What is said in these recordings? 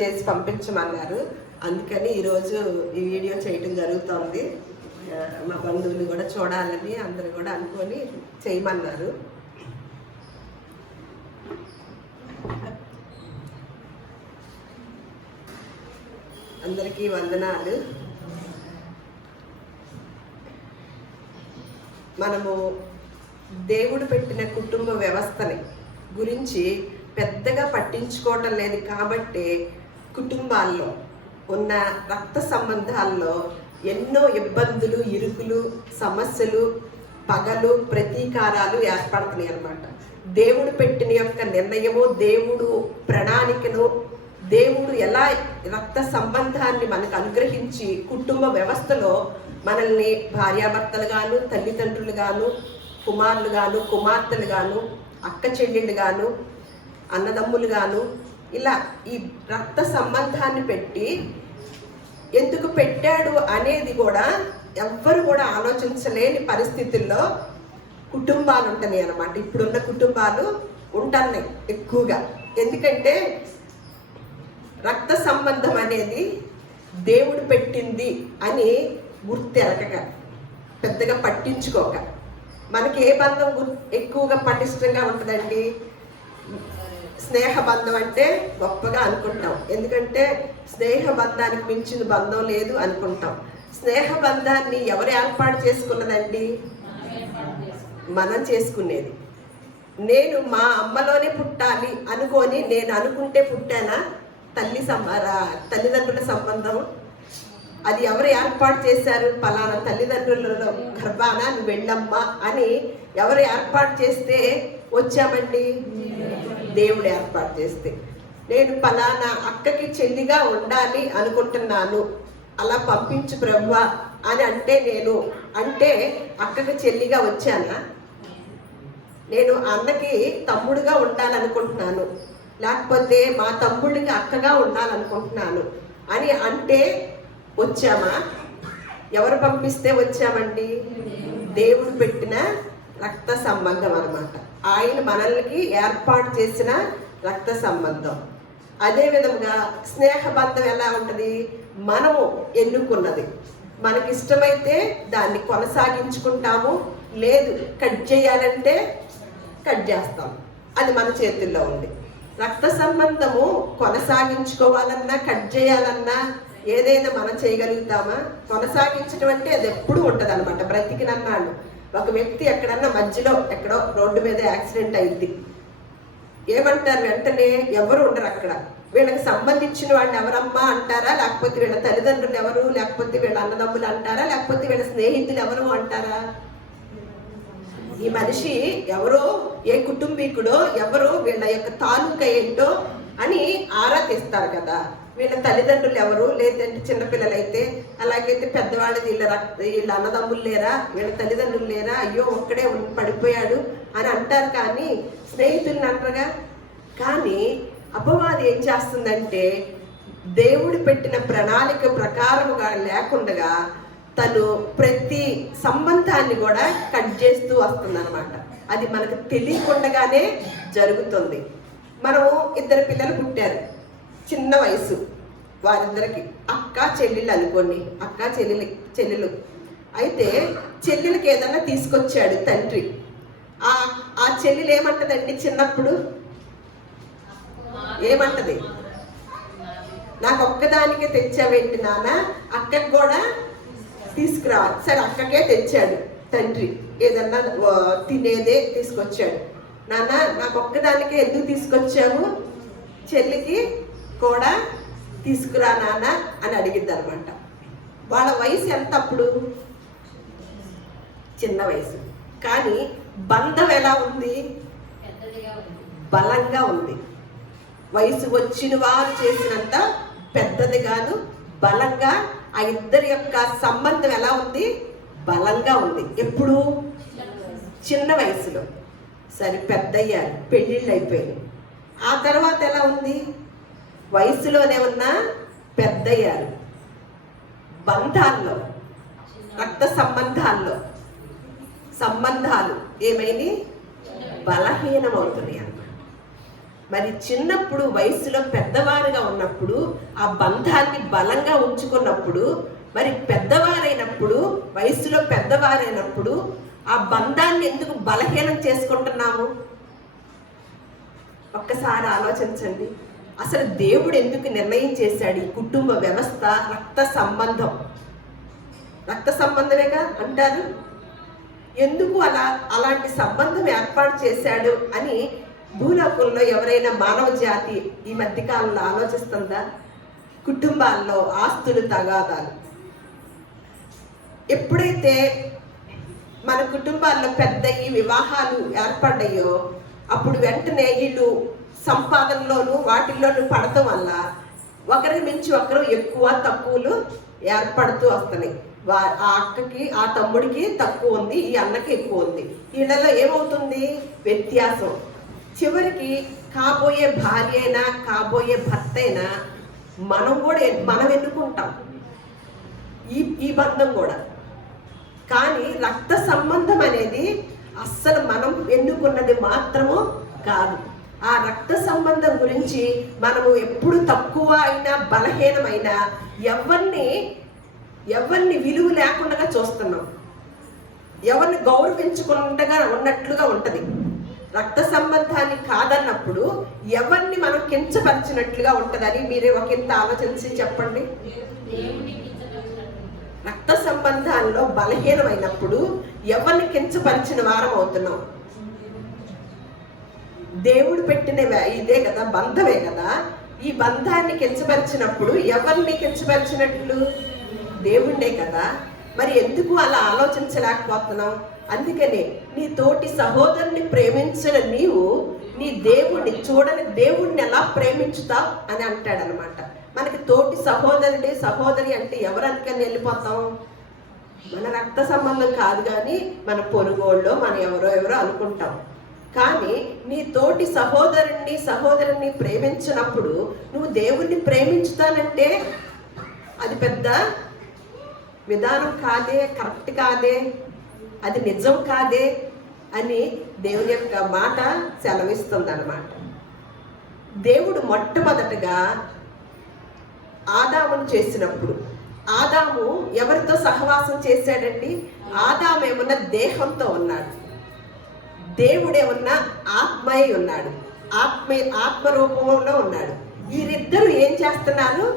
చేసి పంపించమన్నారు. అందుకని ఈరోజు ఈ వీడియో చేయడం జరుగుతోంది. మా బంధువులు కూడా చూడాలని అందరూ కూడా అనుకొని చేయమన్నారు. అందరికీ వందనాలు. మనము దేవుడు పెట్టిన కుటుంబ వ్యవస్థని గురించి పెద్దగా పట్టించుకోవటం లేదు కాబట్టి కుటుంబాల్లో ఉన్న రక్త సంబంధాల్లో ఎన్నో ఇబ్బందులు, ఇరుకులు, సమస్యలు, పగలు, ప్రతీకారాలు ఏర్పడుతున్నాయి అన్నమాట. దేవుడు పెట్టిన యొక్క నిర్ణయము, దేవుడు ప్రణాళికను, దేవుడు ఎలా రక్త సంబంధాన్ని మనకు అనుగ్రహించి కుటుంబ వ్యవస్థలో మనల్ని భార్యాభర్తలుగాను, తల్లిదండ్రులుగాను, కుమారులుగాను, కుమార్తెలుగాను, అక్క చెల్లెళ్ళుగాను, అన్నదమ్ములుగాను ఇలా ఈ రక్త సంబంధాన్ని పెట్టి ఎందుకు పెట్టాడు అనేది కూడా ఎవ్వరు కూడా ఆలోచించలేని పరిస్థితుల్లో కుటుంబాలు ఉంటున్నాయి అన్నమాట. ఇప్పుడున్న కుటుంబాలు ఉంటున్నాయి ఎక్కువగా. ఎందుకంటే రక్త సంబంధం అనేది దేవుడు పెట్టింది అని గుర్తెరగక, పెద్దగా పట్టించుకోక, మనకి ఏ బంధం ఎక్కువగా పటిష్టంగా ఉంటుందండి? స్నేహ బంధం అంటే గొప్పగా అనుకుంటాం. ఎందుకంటే స్నేహ బంధానికి మించిన బంధం లేదు అనుకుంటాం. స్నేహ బంధాన్ని ఎవరు ఏర్పాటు చేసుకున్నదండి? మనం చేసుకునేది. నేను మా అమ్మలోనే పుట్టాలి అనుకొని నేను అనుకుంటే పుట్టానా? తల్లిదండ్రుల సంబంధం అది ఎవరు ఏర్పాటు చేశారు? పలానా తల్లిదండ్రులలో గర్భాన నువ్వు వెళ్ళమ్మా అని ఎవరు ఏర్పాటు చేస్తే వచ్చామండి? దేవుడు ఏర్పాటు చేస్తే. నేను పలానా అక్కకి చెల్లిగా ఉండాలి అనుకుంటున్నాను, అలా పంపించు ప్రభువా అని అంటే అక్కకి చెల్లిగా వచ్చానా? నేను అన్నకి తమ్ముడుగా ఉండాలనుకుంటున్నాను, లేకపోతే మా తమ్ముడికి అక్కగా ఉండాలనుకుంటున్నాను అని అంటే వచ్చామా? ఎవరు పంపిస్తే వచ్చామండి? దేవుడు పెట్టిన రక్త సంబంధం అన్నమాట. ఆయన మనల్ని ఏర్పాటు చేసిన రక్త సంబంధం. అదే విధంగా స్నేహ బంధం ఎలా ఉంటుంది? మనము ఎన్నుకున్నది. మనకి ఇష్టమైతే దాన్ని కొనసాగించుకుంటాము, లేదు కట్ చేయాలంటే కట్ చేస్తాం. అది మన చేతుల్లో ఉంది. రక్త సంబంధము కొనసాగించుకోవాలన్నా, కట్ చేయాలన్నా ఏదైనా మనం చేయగలుగుతామా? కొనసాగించడం అంటే అది ఎప్పుడు ఉంటుంది అనమాట. బ్రతికినన్నాడు ఒక వ్యక్తి ఎక్కడన్నా మధ్యలో ఎక్కడో రోడ్డు మీద యాక్సిడెంట్ అయింది, ఏమంటారు? వెంటనే ఎవరు ఉండరు అక్కడ. వీళ్ళకి సంబంధించిన వాళ్ళు ఎవరమ్మా అంటారా? లేకపోతే వీళ్ళ తల్లిదండ్రులు ఎవరు? లేకపోతే వీళ్ళ అన్నదమ్ములు అంటారా? లేకపోతే వీళ్ళ స్నేహితులు ఎవరు అంటారా? ఈ మనిషి ఎవరో, ఏ కుటుంబీకుడో ఎవరో, వీళ్ళ యొక్క తాలూకా ఏంటో అని ఆరా తీస్తారు కదా. వీళ్ళ తల్లిదండ్రులు ఎవరు? లేదంటే చిన్నపిల్లలైతే అలాగైతే పెద్దవాళ్ళు వీళ్ళ అన్నదమ్ములు లేరా? వీళ్ళ తల్లిదండ్రులు లేరా? అయ్యో ఒక్కడే పడిపోయాడు అని అంటారు, కానీ స్నేహితులను అంటారుగా. కానీ అపవాది ఏం చేస్తుందంటే దేవుడు పెట్టిన ప్రణాళిక ప్రకారముగా లేకుండా తను ప్రతి సంబంధాన్ని కూడా కట్ చేస్తూ వస్తుంది అనమాట. అది మనకు తెలియకుండానే జరుగుతుంది. మనము ఇద్దరు పిల్లలు పుట్టారు, చిన్న వయసు వారిద్దరికి, అక్క చెల్లెళ్ళు అనుకోండి, అక్క చెల్లెలు అయితే చెల్లెలకి ఏదన్నా తీసుకొచ్చాడు తండ్రి. ఆ చెల్లెలు ఏమంటదండి? చిన్నప్పుడు ఏమంటది? నాకు ఒక్కదానికే తెచ్చావేంటి నాన్న, అక్కకి కూడా తీసుకురావాలి. సరే అక్కకే తెచ్చాడు తండ్రి, ఏదన్నా తినేదే తీసుకొచ్చాడు. నాన్న నాకు ఒక్కదానికే ఎందుకు తీసుకొచ్చావు, చెల్లికి కూడా తీసుకురా నాన్న అని అడిగిద్ది అనమాట. వాళ్ళ వయసు ఎంత అప్పుడు? చిన్న వయసు. కానీ బంధం ఎలా ఉంది? బలంగా ఉంది. వయసు వచ్చిన వారు చేసినంత పెద్దదిగాను బలంగా ఆ ఇద్దరి యొక్క సంబంధం ఎలా ఉంది? బలంగా ఉంది. ఎప్పుడు? చిన్న వయసులో. సరే పెద్దయ్యారు, పెళ్ళిళ్ళు అయిపోయాయి. ఆ తర్వాత ఎలా ఉంది? వయసులోనే ఉన్నా పెద్దయ్యారు, బంధాల్లో, రక్త సంబంధాలు ఏమైనా బలహీనమవుతున్నాయి అన్నమాట. మరి చిన్నప్పుడు వయసులో పెద్దవారుగా ఉన్నప్పుడు ఆ బంధాన్ని బలంగా ఉంచుకున్నప్పుడు, మరి పెద్దవారైనప్పుడు, వయసులో పెద్దవారైనప్పుడు ఆ బంధాన్ని ఎందుకు బలహీనం చేసుకుంటున్నాము? ఒక్కసారి ఆలోచించండి. అసలు దేవుడు ఎందుకు నిర్ణయం చేశాడు ఈ కుటుంబ వ్యవస్థ? రక్త సంబంధం, రక్త సంబంధమేగా అంటారు. ఎందుకు అలాంటి సంబంధం ఏర్పాటు చేశాడు అని భూలోకంలో ఎవరైనా మానవ జాతి ఈ మధ్యకాలంలో ఆలోచిస్తుందా? కుటుంబాల్లో ఆస్తులు తగాదాలు. ఎప్పుడైతే మన కుటుంబాల్లో పెద్ద ఈ వివాహాలు ఏర్పడ్డాయో అప్పుడు వెంటనే వీళ్ళు సంపాదనలోను వాటిల్లోనూ పడటం వల్ల ఒకరి మించి ఒకరు ఎక్కువ తక్కువలు ఏర్పడుతూ వస్తున్నాయి. ఆ అక్కకి ఆ తమ్ముడికి తక్కువ ఉంది, ఈ అన్నకి ఎక్కువ ఉంది. వీళ్ళలో ఏమవుతుంది? వ్యత్యాసం. చివరికి కాబోయే భార్య అయినా కాబోయే భర్త అయినా మనం ఎన్నుకుంటాం ఈ బంధం కూడా. కానీ రక్త సంబంధం అనేది అస్సలు మనం ఎన్నుకున్నది మాత్రము కాదు. ఆ రక్త సంబంధం గురించి మనము ఎప్పుడు తక్కువ అయినా బలహీనమైనా ఎవరిని విలువ లేకుండా చూస్తున్నాం, ఎవరిని గౌరవించుకుంటగా ఉన్నట్లుగా ఉంటది. రక్త సంబంధాన్ని కాదన్నప్పుడు ఎవరిని మనం కించపరిచినట్లుగా ఉంటదని మీరే ఒకంత ఆలోచించి చెప్పండి. రక్త సంబంధాల్లో బలహీనమైనప్పుడు ఎవరిని కించపరిచిన వారం అవుతున్నాం? దేవుడు పెట్టిన ఇదే కదా, బంధమే కదా. ఈ బంధాన్ని కించపరిచినప్పుడు ఎవరిని కించపరిచినట్లు? దేవుణ్ణే కదా. మరి ఎందుకు అలా ఆలోచించలేకపోతున్నాం? అందుకనే నీ తోటి సహోదరుని ప్రేమించిన నీవు నీ దేవుణ్ణి చూడని దేవుణ్ణి ఎలా ప్రేమించుతావు అని అంటాడనమాట. మనకి తోటి సహోదరి అంటే ఎవరనుకని వెళ్ళిపోతాం? మన రక్త సంబంధం కాదు కానీ మన పొరుగోళ్ళో మన ఎవరో అనుకుంటాం. కానీ నీ తోటి సహోదరుని ప్రేమించినప్పుడు నువ్వు దేవుణ్ణి ప్రేమించుతానంటే అది పెద్ద విధానం కాదే, కరెక్ట్ కాదే, అది నిజం కాదే అని దేవుని యొక్క మాట సెలవిస్తుంది అన్నమాట. దేవుడు మొట్టమొదటగా ఆదామును చేసినప్పుడు ఆదాము ఎవరితో సహవాసం చేశాడండి? ఆదాము ఏమన్నా దేహంతో ఉన్నాడు, దేవుడేమన్నా ఆత్మయ్య ఉన్నాడు, ఆత్మ రూపంలో ఉన్నాడు. వీరిద్దరూ ఏం చేస్తున్నారు?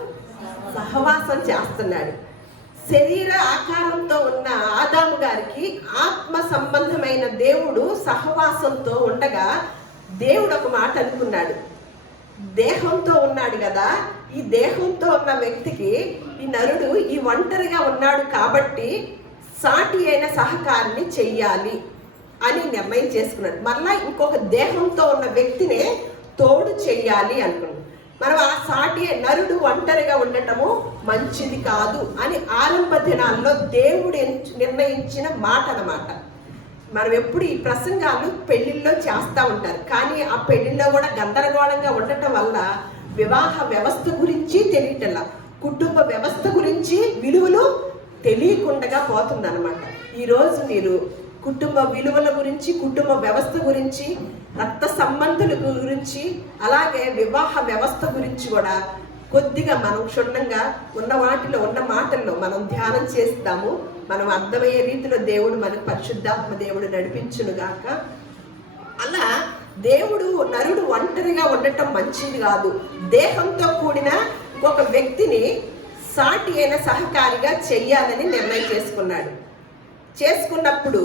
సహవాసం చేస్తున్నాడు. శరీర ఆకారంతో ఉన్న ఆదాము గారికి ఆత్మ సంబంధమైన దేవుడు సహవాసంతో ఉండగా దేవుడు ఒక మాట అనుకున్నాడు. దేహంతో ఉన్నాడు కదా, ఈ దేహంతో ఉన్న వ్యక్తికి ఈ నరుడు ఈ ఒంటరిగా ఉన్నాడు కాబట్టి సాటి అయిన సహకారిని చెయ్యాలి అని నిర్ణయం చేసుకున్నాడు. మరలా ఇంకొక దేహంతో ఉన్న వ్యక్తినే తోడు చెయ్యాలి అనుకున్నాడు. మనం ఆ సాటి నరుడు ఒంటరిగా ఉండటము మంచిది కాదు అని ఆరంభ దినాల్లో దేవుడు నిర్ణయించిన మాట అన్నమాట. మనం ఎప్పుడు ఈ ప్రసంగాలు పెళ్లిళ్ళలో చేస్తూ ఉంటారు, కానీ ఆ పెళ్లిలో కూడా గందరగోళంగా ఉండటం వల్ల వివాహ వ్యవస్థ గురించి తెలియటల్లా, కుటుంబ వ్యవస్థ గురించి విలువలు తెలియకుండా పోతుందన్నమాట. ఈరోజు మీరు కుటుంబ విలువల గురించి, కుటుంబ వ్యవస్థ గురించి, రక్త సంబంధుల గురించి, అలాగే వివాహ వ్యవస్థ గురించి కూడా కొద్దిగా మనం క్షుణ్ణంగా ఉన్న వాటిలో ఉన్న మాటల్లో మనం ధ్యానం చేస్తాము. మనం అర్థమయ్యే రీతిలో దేవుడు మనకు పరిశుద్ధాత్మ దేవుడు నడిపించునుగాక. అలా నరుడు ఒంటరిగా ఉండటం మంచిది కాదు. దేహంతో కూడిన ఒక వ్యక్తిని సాటి అయిన సహకారిగా చెయ్యాలని నిర్ణయం చేసుకున్నప్పుడు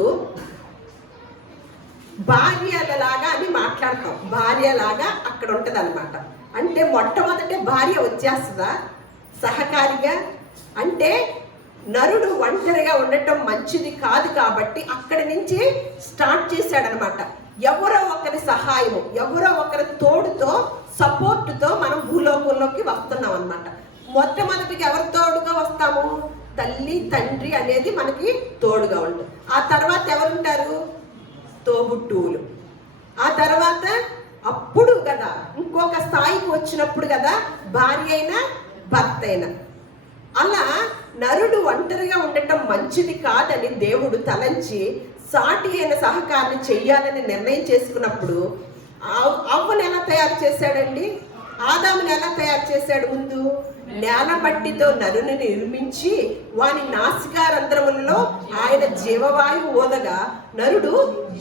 భార్యలాగా అని మాట్లాడతాం. భార్యలాగా అక్కడ ఉంటుంది అనమాట. అంటే మొట్టమొదటి భార్య వచ్చేస్తుందా సహకారిగా? అంటే నరుడు ఒంటరిగా ఉండటం మంచిది కాదు కాబట్టి అక్కడి నుంచి స్టార్ట్ చేశాడనమాట. ఎవరో ఒకరి సహాయము, ఎవరో ఒకరి తోడుతో, సపోర్టుతో మనం భూలోకంలోకి వస్తున్నాం అనమాట. మొట్టమొదటికి ఎవరి తోడుగా వస్తాము? తల్లి తండ్రి అనేది మనకి తోడుగా ఉంటుంది. ఆ తర్వాత ఎవరుంటారు? తోబుట్టువులు. ఆ తర్వాత అప్పుడు కదా ఇంకొక స్థాయికి వచ్చినప్పుడు కదా భార్య అయినా భర్త అయినా. అలా నరుడు ఒంటరిగా ఉండటం మంచిది కాదని దేవుడు తలంచి సాటి అయిన సహకారాన్ని చెయ్యాలని నిర్ణయం చేసుకున్నప్పుడు అవ్వను ఎలా తయారు చేశాడండి? ఆదాముని ఎలా తయారు చేశాడు? ముందు నేల మట్టితో నరుని నిర్మించి వాని నాసికారంధ్రములలో ఆయన జీవవాయువు ఓదగా నరుడు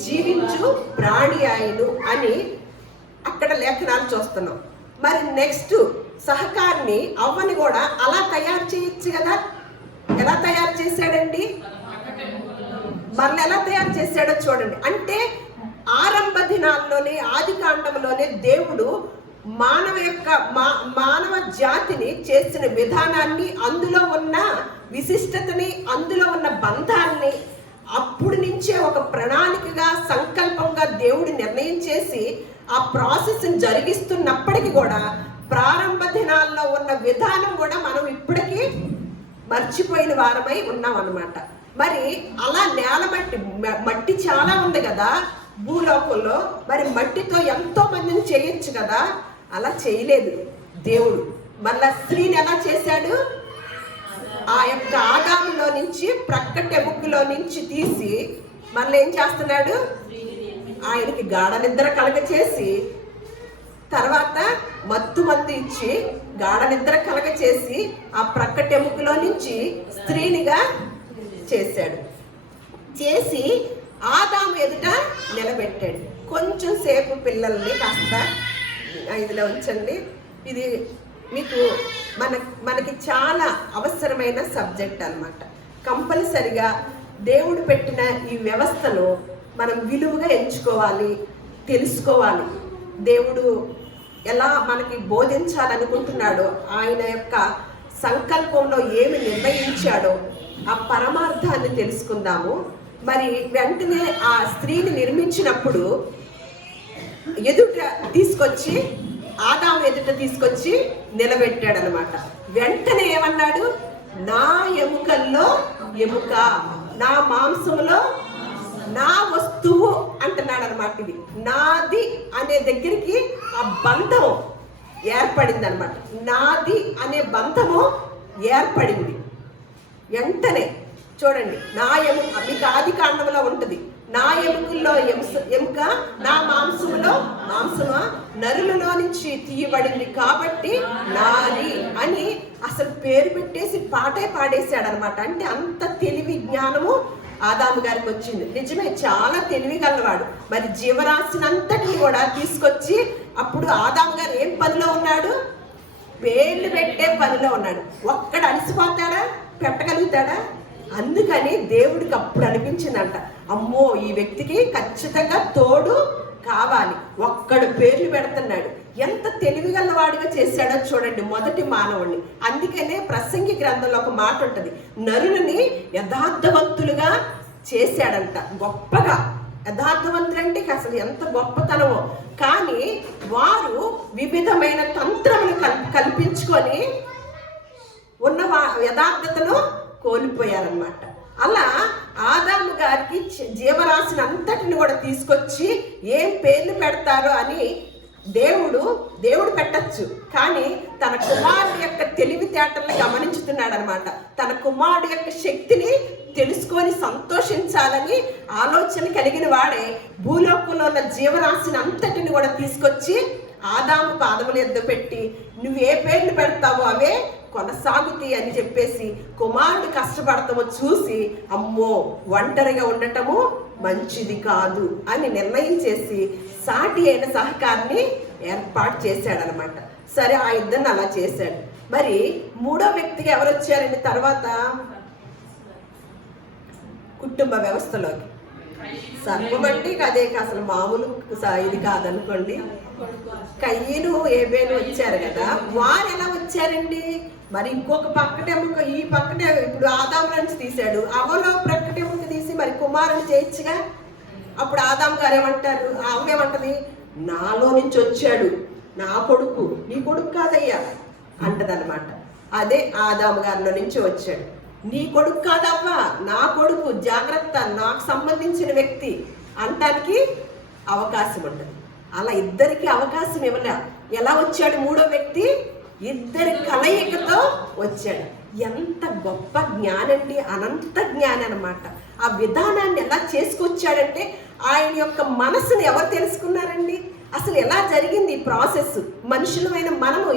జీవించు ప్రాణి ఆయను అని అక్కడ లేఖనాలు చూస్తున్నాం. మరి నెక్స్ట్ సహకారిని అవ్వని కూడా అలా తయారు చేయొచ్చు కదా. ఎలా తయారు చేశాడండి? మళ్ళీ ఎలా తయారు చేశాడో చూడండి. అంటే ఆరంభ దినాల్లోనే, ఆది కాండంలోనే దేవుడు మానవ జాతిని చేసిన విధానాన్ని, అందులో ఉన్న విశిష్టతని, అందులో ఉన్న బంధాన్ని అప్పుడు నుంచే ఒక ప్రణాళికగా, సంకల్పంగా దేవుడు నిర్ణయం చేసి ఆ ప్రాసెస్ జరిగిస్తున్నప్పటికీ కూడా ప్రారంభ దినాల్లో ఉన్న విధానం కూడా మనం ఇప్పటికీ మర్చిపోయిన వారమై ఉన్నాం అన్నమాట. మరి అలా నేల మట్టి చాలా ఉంది కదా భూలోకంలో, మరి మట్టితో ఎంతో మందిని చేయొచ్చు కదా. అలా చేయలేదు దేవుడు. మళ్ళా స్త్రీని ఎలా చేశాడు? ఆ యొక్క ఆదాములో నుంచి, ప్రక్కటెముకలో నుంచి తీసి మళ్ళీ ఏం చేస్తున్నాడు? ఆయనకి గాఢ నిద్ర కలగచేసి, తర్వాత మత్తు ఇచ్చి గాఢ నిద్ర కలగచేసి ఆ ప్రక్కటెముకలో నుంచి స్త్రీనిగా చేశాడు. చేసి ఆదాము ఎదుట నిలబెట్టాడు. కొంచెం సేపు పిల్లల్ని కాస్త ఇదిలో ఉంచండి. ఇది మీకు మనకి చాలా అవసరమైన సబ్జెక్ట్ అన్నమాట. కంపల్సరిగా దేవుడు పెట్టిన ఈ వ్యవస్థను మనం విలువగా ఎంచుకోవాలి, తెలుసుకోవాలి. దేవుడు ఎలా మనకి బోధించాలనుకుంటున్నాడో, ఆయన యొక్క సంకల్పంలో ఏమి నిర్ణయించాడో ఆ పరమార్థాన్ని తెలుసుకుందాము. మరి వెంటనే ఆ స్త్రీని నిర్మించినప్పుడు ఆదాము ఎదుట తీసుకొచ్చి నిలబెట్టాడు అనమాట. వెంటనే ఏమన్నాడు? నా ఎముకల్లో ఎముక, నా మాంసంలో నా వస్తువు అంటున్నాడు అనమాట. ఇది నాది అనే దగ్గరికి ఆ బంధం ఏర్పడింది అనమాట. నాది అనే బంధము ఏర్పడింది. వెంటనే చూడండి, నా ఎముక మీకు ఆది కాండంలో ఉంటుంది. నా ఎముకల్లో ఎముక, నా మాంసములో మాంసమా నరులలో నుంచి తీయబడింది కాబట్టి నాది అని అసలు పేరు పెట్టేసి పాటే పాడేశాడు అనమాట. అంటే అంత తెలివి జ్ఞానము ఆదాము గారికి వచ్చింది. నిజమే, చాలా తెలివి గలవాడు. మరి జీవరాశినంతటిని కూడా తీసుకొచ్చి అప్పుడు ఆదాము గారు ఏం పనిలో ఉన్నాడు? పేర్లు పెట్టే పనిలో ఉన్నాడు. ఒక్కడు అలసిపోతాడా? పెట్టగలుగుతాడా? అందుకని దేవుడికి అప్పుడు అనిపించిందంట, అమ్మో ఈ వ్యక్తికి ఖచ్చితంగా తోడు కావాలి. ఒక్కడు పేర్లు పెడుతున్నాడు. ఎంత తెలివిగలవాడిగా చేశాడో చూడండి మొదటి మానవుడిని. అందుకనే ప్రసంగి గ్రంథంలో ఒక మాట ఉంటుంది, నరులని యథార్థవంతులుగా చేశాడంట. గొప్పగా యథార్థవంతులంటే అసలు ఎంత గొప్పతనమో. కానీ వారు వివిధమైన తంత్రములు కల్పించుకొని ఉన్న యథార్థతను కోల్పోయారన్నమాట. అలా ఆదాము గారికి జీవరాశిని అంతటిని కూడా తీసుకొచ్చి ఏం పేర్లు పెడతారో అని దేవుడు పెట్టచ్చు. కానీ తన కుమారుడు యొక్క తెలివితేటలను గమనించుతున్నాడు అనమాట. తన కుమారుడు యొక్క శక్తిని తెలుసుకొని సంతోషించాలని ఆలోచన కలిగిన వాడే భూలోకంలో ఉన్న జీవరాశిని అంతటిని కూడా తీసుకొచ్చి ఆదాము పాదముల యొద్ద పెట్టి, నువ్వు ఏ పేర్లు పెడతావో అవే కొనసాగుతాయి అని చెప్పేసి కుమారుడు కష్టపడతామో చూసి, అమ్మో ఒంటరిగా ఉండటము మంచిది కాదు అని నిర్ణయం చేసి సాటి అయిన సహకారిని ఏర్పాటు చేశాడనమాట. సరే, ఆ ఇద్దరిని అలా చేశాడు. మరి మూడో వ్యక్తిగా ఎవరు వచ్చారండి తర్వాత కుటుంబ వ్యవస్థలోకి? సర్పం అంటే అదే అసలు మామూలు ఇది కాదనుకోండి. కయ్యను ఏబేలు వచ్చారు కదా, వారు ఎలా వచ్చారండి? మరి ఇంకొక పక్కటెముక, ఈ పక్కనే ఇప్పుడు ఆదాము నుంచి తీశాడు, అవలో ప్రక్కటెముక తీసి మరి కుమారుని చేయొచ్చుగా. అప్పుడు ఆదాము గారు ఏమంటారు, ఆమె ఏమంటది, నాలో నుంచి వచ్చాడు నా కొడుకు, నీ కొడుకు కాదయ్యా అంటదనమాట. అదే ఆదాము గారిలో నుంచి వచ్చాడు. నీ కొడుకు కాదవ్వా, నా కొడుకు, జాగ్రత్త, నాకు సంబంధించిన వ్యక్తి అంటానికి అవకాశం ఉంటుంది. అలా ఇద్దరికి అవకాశం ఇవ్వలే. ఎలా వచ్చాడు మూడో వ్యక్తి? ఇద్దరి కలయికతో వచ్చాడు. ఎంత గొప్ప జ్ఞానండి, అనంత జ్ఞానం అనమాట. ఆ విధానాన్ని ఎలా చేసుకొచ్చాడంటే ఆయన యొక్క మనసుని ఎవరు తెలుసుకున్నారండి? అసలు ఎలా జరిగింది ఈ ప్రాసెస్, మనుషులమైన మనము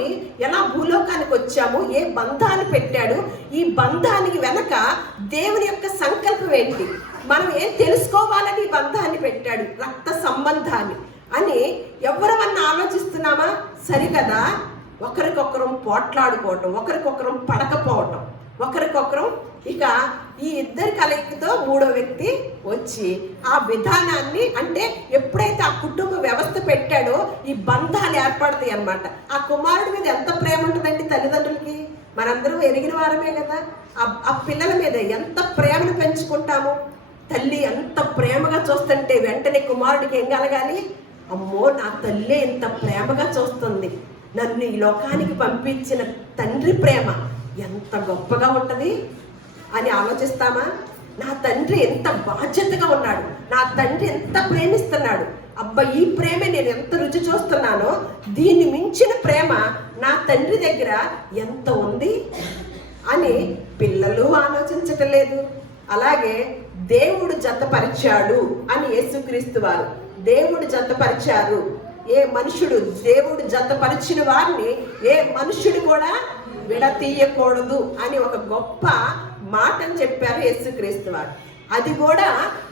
ఎలా భూలోకానికి వచ్చాము, ఏ బంధాలు పెట్టాడు, ఈ బంధానికి వెనక దేవుని యొక్క సంకల్పం ఏంటి, మనం ఏం తెలుసుకోవాలని ఈ బంధాన్ని పెట్టాడు, రక్త సంబంధాన్ని అని ఎవరమన్నా ఆలోచిస్తున్నామా? సరికదా, ఒకరికొకరం పోట్లాడుకోవటం, ఒకరికొకరం పడకపోవటం, ఒకరికొకరం ఇక ఈ ఇద్దరి కలయికతో మూడో వ్యక్తి వచ్చి ఆ విధానాన్ని, అంటే ఎప్పుడైతే ఆ కుటుంబ వ్యవస్థ పెట్టాడో ఈ బంధాలు ఏర్పడతాయి అన్నమాట. ఆ కుమారుడి మీద ఎంత ప్రేమ ఉంటుందండి తల్లిదండ్రులకి, మనందరం ఎరిగిన వారమే కదా. ఆ పిల్లల మీద ఎంత ప్రేమను పెంచుకుంటాము. తల్లి ఎంత ప్రేమగా చూస్తుంటే వెంటనే కుమారుడికి ఏం కలగాలి, అమ్మో నా తల్లి ఎంత ప్రేమగా చూస్తుంది, నన్ను ఈ లోకానికి పంపించిన తండ్రి ప్రేమ ఎంత గొప్పగా ఉంటుంది అని ఆలోచిస్తామా? నా తండ్రి ఎంత బాధ్యతగా ఉన్నాడు, నా తండ్రి ఎంత ప్రేమిస్తున్నాడు, అబ్బా ఈ ప్రేమే నేను ఎంత రుచి చూస్తున్నానో, దీన్ని మించిన ప్రేమ నా తండ్రి దగ్గర ఎంత ఉంది అని పిల్లలు ఆలోచించటం లేదు. అలాగే దేవుడు జతపరిచాడు అని యేసుక్రీస్తు వారు, దేవుడు జతపరిచారు, ఏ మనుషుడు దేవుడు జతపరిచిన వారిని ఏ మనుషుడు కూడా విడతీయకూడదు అని ఒక గొప్ప మాటని చెప్పారు యేసుక్రీస్తు వారు. అది కూడా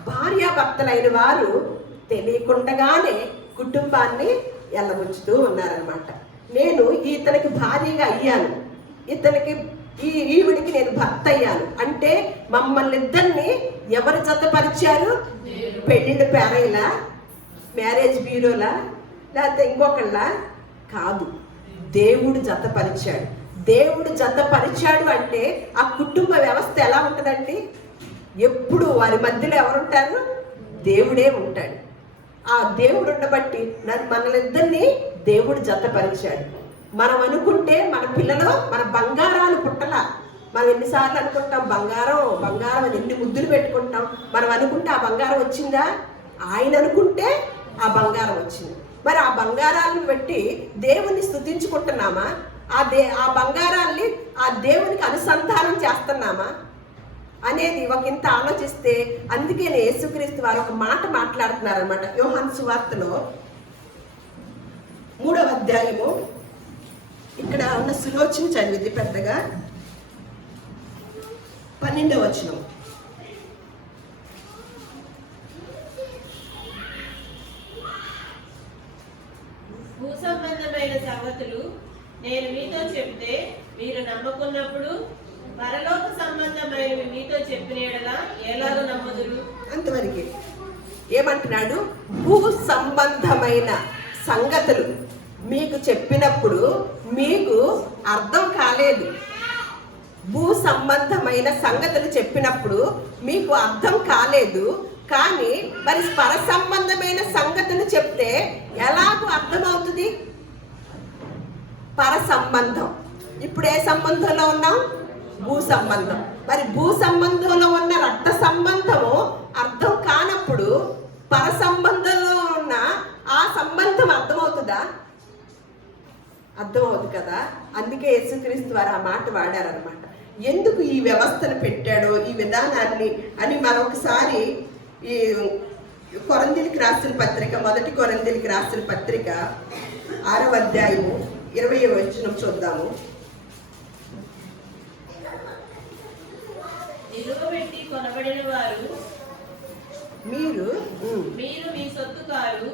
భార్యాభర్తలైన వారు తెలియకుండానే కుటుంబాన్ని ఎల్లబుచ్చుతూ ఉన్నారనమాట. నేను ఇతనికి భార్యగా అయ్యాను, ఇతనికి ఈవిడికి నేను భర్త అయ్యాను అంటే మమ్మల్ని ఇద్దరిని ఎవరు జతపరిచారు? పెళ్లిళ్ళ పేరైలా, మ్యారేజ్ బ్యూరోలా, లేకపోతే ఇంకొకళ్ళ కాదు, దేవుడు జతపరిచాడు. దేవుడు జతపరిచాడు అంటే ఆ కుటుంబ వ్యవస్థ ఎలా ఉంటుందండి? ఎప్పుడు వారి మధ్యలో ఎవరుంటారు? దేవుడే ఉంటాడు. ఆ దేవుడు ఉండబట్టి మనలిద్దరినీ దేవుడు జతపరిచాడు. మనం అనుకుంటే మన పిల్లలు మన బంగారాలు పుట్టలా. మనం ఎన్నిసార్లు అనుకుంటాం బంగారం బంగారం అని, ఎన్ని ముద్దులు పెట్టుకుంటాం. మనం అనుకుంటే ఆ బంగారం వచ్చిందా? ఆయన అనుకుంటే ఆ బంగారం వచ్చింది. మరి ఆ బంగారాలను బట్టి దేవుణ్ణి స్తుతించుకుంటున్నామా? ఆ బంగారాన్ని ఆ దేవునికి అనుసంధానం చేస్తున్నామా అనేది ఒకంత ఆలోచిస్తే, అందుకే యేసుక్రీస్తు వారు ఒక మాట మాట్లాడుతున్నారు అనమాట. యోహాను సువార్తలో 3వ అధ్యాయము, ఇక్కడ ఉన్న సులోచన చదివింది పెద్దగా 12వ వచనం. భూసంబంధమైన సంగతులు నేను మీతో చెప్తే మీరు నమ్మకున్నప్పుడు పరలోక సంబంధమైనవి మీతో చెప్పిన యెడల ఎలాగో నమ్మదురు. అంతవరకు ఏమంటున్నాడు? భూ సంబంధమైన సంగతులు మీకు చెప్పినప్పుడు మీకు అర్థం కాలేదు. భూ సంబంధమైన సంగతులు చెప్పినప్పుడు మీకు అర్థం కాలేదు, కానీ మరి పర సంబంధమైన సంగతులు చెప్తే ఎలాగో అర్థమవుతుంది? పర సంబంధం. ఇప్పుడు ఏ సంబంధంలో ఉన్నాం? భూ సంబంధం. మరి భూ సంబంధంలో ఉన్న రక్త సంబంధము అర్థం కానప్పుడు పర సంబంధంలో ఉన్న ఆ సంబంధం అర్థమవుతుందా? అర్థమవుతుంది కదా. అందుకే యేసుక్రీస్తు వారు ఆ మాట వాడారనమాట. ఎందుకు ఈ వ్యవస్థను పెట్టాడో, ఈ విధానాన్ని అని మరొకసారి ఈ కొరింథీయులకు రాసిన పత్రిక, 1 కొరింథీయులకు రాసిన పత్రిక 6వ అధ్యాయము 20వ వచనం చూద్దాము. నిలువబెట్టి కొనబడిన వారు మీరు మీ సొత్తు కారు,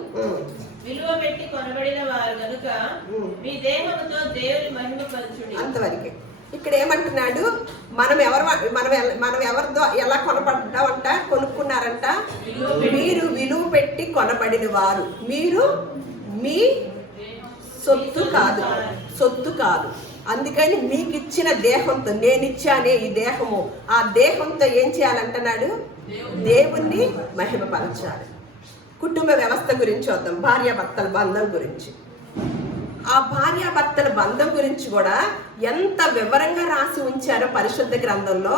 విలువబెట్టి కొనబడిన వారు కనుక మీ దేహముతో దేవుని మహిమ పరచుడి. అంతవరకే. ఇక్కడ ఏమంటున్నాడు? మనం ఎవరితో ఎలా కొనబడ్డామంట, కొనుక్కున్నారంట? మీరు విలువ పెట్టి కొనబడిన వారు. మీరు మీ సొత్తు కాదు, సొత్తు కాదు. అందుకని మీకు ఇచ్చిన దేహంతో, నేను ఇచ్చానే ఈ దేహము, ఆ దేహంతో ఏం చేయాలంటున్నాడు? దేవుణ్ణి మహిమపరచాలి. కుటుంబ వ్యవస్థ గురించి వద్దాం, భార్యాభర్తల బంధం గురించి. ఆ భార్యాభర్తల బంధం గురించి కూడా ఎంత వివరంగా రాసి ఉంచారో పరిశుద్ధ గ్రంథంలో.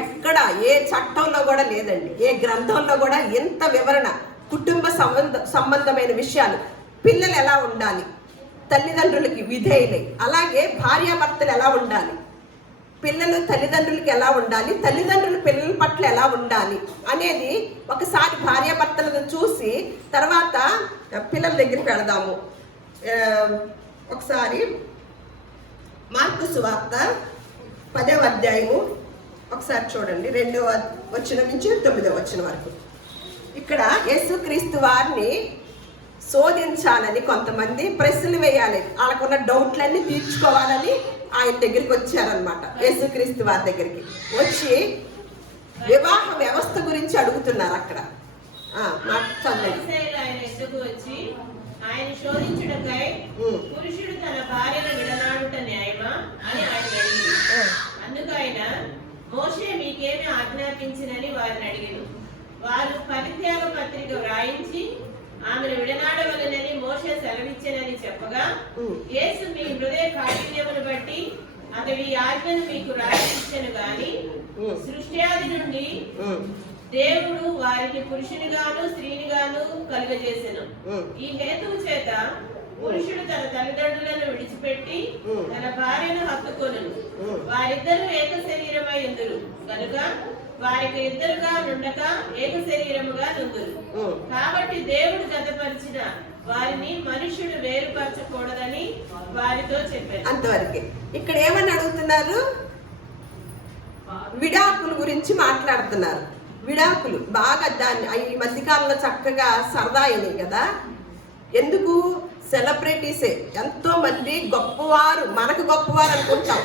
ఎక్కడ ఏ చట్టంలో కూడా లేదండి, ఏ గ్రంథంలో కూడా ఎంత వివరణ. కుటుంబ సంబంధమైన విషయాలు, పిల్లలు ఎలా ఉండాలి, తల్లిదండ్రులకి విధేయులై, అలాగే భార్యాభర్తలు ఎలా ఉండాలి, పిల్లలు తల్లిదండ్రులకి ఎలా ఉండాలి, తల్లిదండ్రులు పిల్లల పట్ల ఎలా ఉండాలి అనేది ఒకసారి భార్యాభర్తలను చూసి తర్వాత పిల్లల దగ్గరికి వెళదాము. ఒకసారి మార్కు సువార్త 10వ అధ్యాయము ఒకసారి చూడండి, 2వ వచనం నుంచి 9వ వచనం వరకు. ఇక్కడ యేసుక్రీస్తు వారిని శోధించాలని కొంతమంది ప్రశ్నలు వేయాలి, వాళ్ళకున్న డౌట్లన్నీ తీర్చుకోవాలని ఆయన దగ్గరికి వచ్చారనమాట. యేసుక్రీస్తు వారి దగ్గరికి వచ్చి వివాహ వ్యవస్థ గురించి అడుగుతున్నారు. అక్కడ ఆయన ఎద్దుకు వచ్చి ఆయన శోధించుటకై పురుషుడు తన భార్యను విడనాడుట న్యాయమా అని ఆయన అడిగింది. అందుకు ఆయన మోషే మీకేమి ఆజ్ఞాపించినని వారిని అడిగాను. వారు పరిత్యాగ పత్రిక వ్రాయించి ఆమెను విడనాడవలనని మోషే సెలవిచ్చెనని చెప్పగా, యేసు మీ హృదయ కాఠిన్యమును బట్టి అతడు ఈ ఆజ్ఞను మీకు రాయించెను గాని సృష్ట్యాది నుండి దేవుడు వారికి పురుషునిగాను స్త్రీనిగాను కలుగజేసెను. ఈ హేతువు చేత పురుషుడు తన తల్లిదండ్రులను విడిచిపెట్టి తన భార్యను హత్తుకొనును, వారిద్దరూ ఏక శరీరమై ఉందురు కనుక వారికి ఇద్దరుగా నుండక ఏక శరీరముగా నుందురు. కాబట్టి దేవుడు జతపరిచిన వారిని మనుష్యుడు వేరుపరచకూడదని వారితో చెప్పారు. అంతవరకే. ఇక్కడ ఏమని అడుగుతున్నారు? విడాకుల గురించి మాట్లాడుతున్నారు. విడాకులు బాగా దాన్ని ఈ మధ్యకాలంలో చక్కగా సరదా అయినాయి కదా. ఎందుకు? సెలబ్రిటీసే ఎంతో మంది గొప్పవారు, మనకు గొప్పవారు అనుకుంటాం.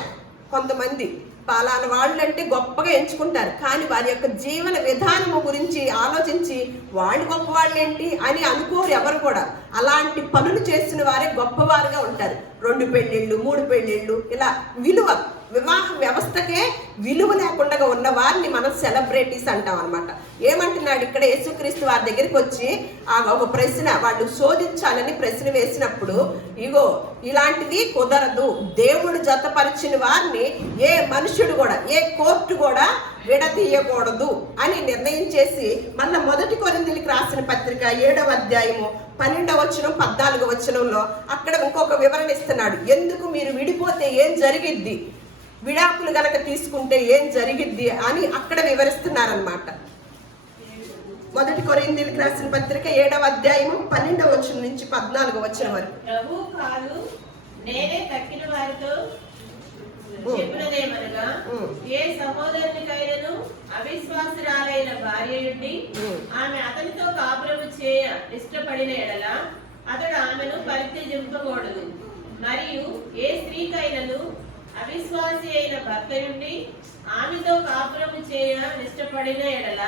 కొంతమంది పలానా వాళ్ళు అంటే గొప్పగా ఎంచుకుంటారు, కానీ వారి యొక్క జీవన విధానము గురించి ఆలోచించి వాళ్ళు గొప్పవాళ్ళు ఏంటి అని అనుకోరు ఎవరు కూడా. అలాంటి పనులు చేసిన వారే గొప్పవారుగా ఉంటారు. 2 పెళ్ళిళ్ళు 3 పెళ్ళిళ్ళు ఇలా వివాహ వ్యవస్థకే విలువ లేకుండా ఉన్న వారిని మనం సెలబ్రిటీస్ అంటాం అనమాట. ఏమంటున్నాడు ఇక్కడ? యేసుక్రీస్తు వారి దగ్గరికి వచ్చి ఒక ప్రశ్న, వాళ్ళు శోధించాలని ప్రశ్న వేసినప్పుడు, ఇగో ఇలాంటిది కుదరదు, దేవుడు జతపరిచిన వారిని ఏ మనుషుడు కూడా, ఏ కోర్టు కూడా విడతీయకూడదు అని నిర్ణయం చేసి మళ్ళీ 1 కొరింథీయులకు రాసిన పత్రిక 7వ అధ్యాయము 12వ వచనం 14వ వచనంలో అక్కడ ఇంకొక వివరణ ఇస్తున్నాడు. ఎందుకు మీరు విడిపోతే ఏం జరిగిద్ది, విడాకులు గనక తీసుకుంటే ఏం జరిగిద్ది అని అక్కడ వివరిస్తున్నారనమాట. 1 కొరింథీయులకు రాసిన పత్రిక 7వ అధ్యాయము 12వ వచనం నుంచి 14వ వచనం వరకు. ప్రభు కాదు నేనే తక్కిన వారితో చెప్పినదేమనగా, ఏ సహోదరునికైనను అవిశ్వాసురాలైన భార్య ఉండి ఆమె అతనితో కాపురము చేయ ఇష్టపడిన ఎడల అతడు ఆమెను పరిత్యజింపకూడదు. మరియు ఏ స్త్రీకైనను అవిశ్వాసి అయిన భర్త నుండి ఆమెతో కాపురము చేయ ఇష్టపడిన ఎడల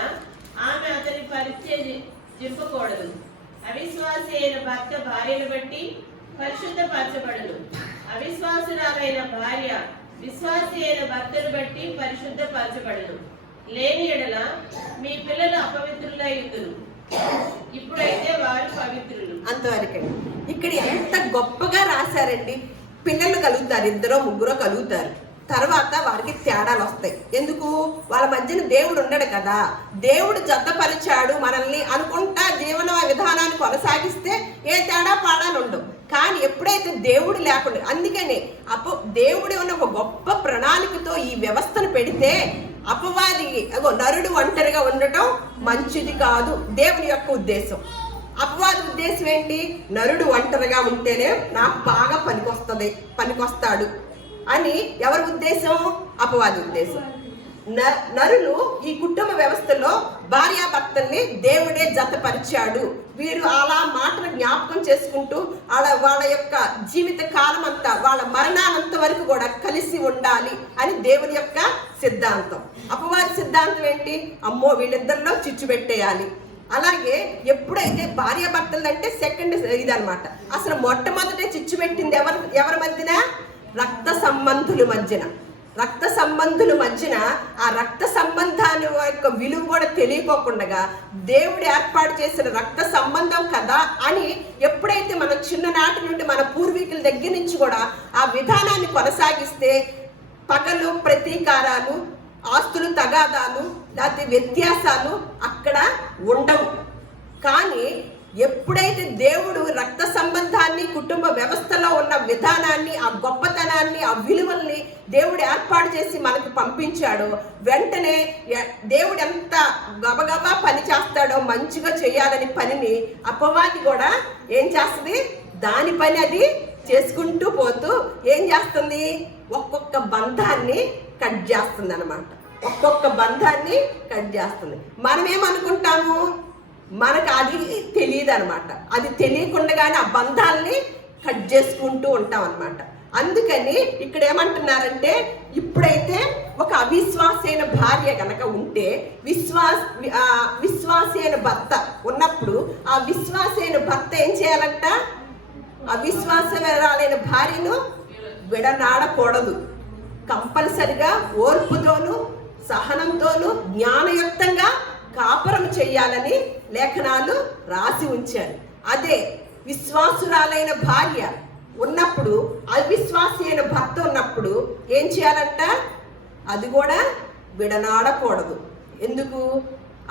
ఆమె అతని పరిత్యజింపకూడదు. అవిశ్వాసి అయిన భర్త భార్యను బట్టి పరిశుద్ధపరచబడును. అవిశ్వాసురాలైన భార్య విశ్వాసి అయిన భర్తను బట్టి పరిశుద్ధపరచబడును. లేని ఎడల మీ పిల్లలు అపవిత్రులై ఉందురు, ఇప్పుడైతే వారు పవిత్రులు. అంతవరకే. ఇక్కడ ఎంత గొప్పగా రాశారండి. పిల్లలు కలుగుతారు, 2 3 కలుగుతారు. తర్వాత వారికి తేడాలు వస్తాయి. ఎందుకు? వాళ్ళ మధ్యన దేవుడు ఉండడు కదా. దేవుడు జతపరిచాడు మనల్ని అనుకుంటా జీవన విధానాన్ని కొనసాగిస్తే ఏ తేడా పాడాలు ఉండవు. కానీ ఎప్పుడైతే దేవుడు లేకుండా, అందుకని దేవుడు ఉన్న ఒక గొప్ప ప్రణాళికతో ఈ వ్యవస్థను పెడితే అపవాది నరుడు ఒంటరిగా ఉండటం మంచిది కాదు దేవుని యొక్క ఉద్దేశం. అపవాది ఉద్దేశం ఏంటి? నరుడు ఒంటరిగా ఉంటేనే నాకు బాగా పనికొస్తాడు అని ఎవరి ఉద్దేశం? అపవాది ఉద్దేశం. నరులు ఈ కుటుంబ వ్యవస్థలో భార్యాభర్తల్ని దేవుడే జతపరిచాడు. వీరు అలా మాటలు జ్ఞాపకం చేసుకుంటూ వాళ్ళ యొక్క జీవిత కాలం అంతా, వాళ్ళ మరణానంత వరకు కూడా కలిసి ఉండాలి అని దేవుని యొక్క సిద్ధాంతం. అపవాది సిద్ధాంతం ఏంటి? అమ్మో వీళ్ళిద్దరిలో చిచ్చు పెట్టేయాలి. అలాగే ఎప్పుడైతే భార్యాభర్తలు అంటే సెకండ్ ఇదనమాట. అసలు మొట్టమొదటే చిచ్చు పెట్టింది ఎవరి మధ్యన? రక్త సంబంధుల మధ్యన. ఆ రక్త సంబంధాన్ని యొక్క విలువ కూడా తెలియకోకుండా దేవుడు ఏర్పాటు చేసిన రక్త సంబంధం కదా అని ఎప్పుడైతే మనం చిన్ననాటి నుండి మన పూర్వీకుల దగ్గర నుంచి కూడా ఆ విధానాన్ని కొనసాగిస్తే పగలు ప్రతీకారాలు, ఆస్తులు తగాదాలు, లేకపోతే వ్యత్యాసాలు అక్కడ ఉండవు. కానీ ఎప్పుడైతే దేవుడు రక్త సంబంధాన్ని, కుటుంబ వ్యవస్థలో ఉన్న విధానాన్ని, ఆ గొప్పతనాన్ని, ఆ విలువల్ని దేవుడు ఏర్పాటు చేసి మనకు పంపించాడో, వెంటనే దేవుడు ఎంత గబగబా పని చేస్తాడో, మంచిగా చేయాలని పనిని అపవాది కూడా ఏం చేస్తుంది, దాని పని అది చేసుకుంటూ పోతూ ఏం చేస్తుంది, ఒక్కొక్క బంధాన్ని కట్ చేస్తుంది అన్నమాట. ఒక్కొక్క బంధాన్ని కట్ చేస్తుంది. మనమేమనుకుంటాము, మనకు అది తెలియదు అనమాట. అది తెలియకుండానే ఆ బంధాలని కట్ చేసుకుంటూ ఉంటాం అనమాట. అందుకని ఇక్కడ ఏమంటున్నారంటే, ఇప్పుడైతే ఒక అవిశ్వాసైన భార్య కనుక ఉంటే విశ్వాసైన భర్త ఉన్నప్పుడు ఆ విశ్వాసైన భర్త ఏం చేయాలంట, అవిశ్వాసరాలైన భార్యను విడనాడకూడదు. కంపల్సరిగా ఓర్పుతోనూ సహనంతోనూ జ్ఞానయుక్తంగా కాపురం చెయ్యాలని లేఖనాలు రాసి ఉంచారు. అదే విశ్వాసురాలైన భార్య ఉన్నప్పుడు, అవిశ్వాసి అయిన భర్త ఉన్నప్పుడు ఏం చేయాలంట, అది కూడా విడనాడకూడదు. ఎందుకు,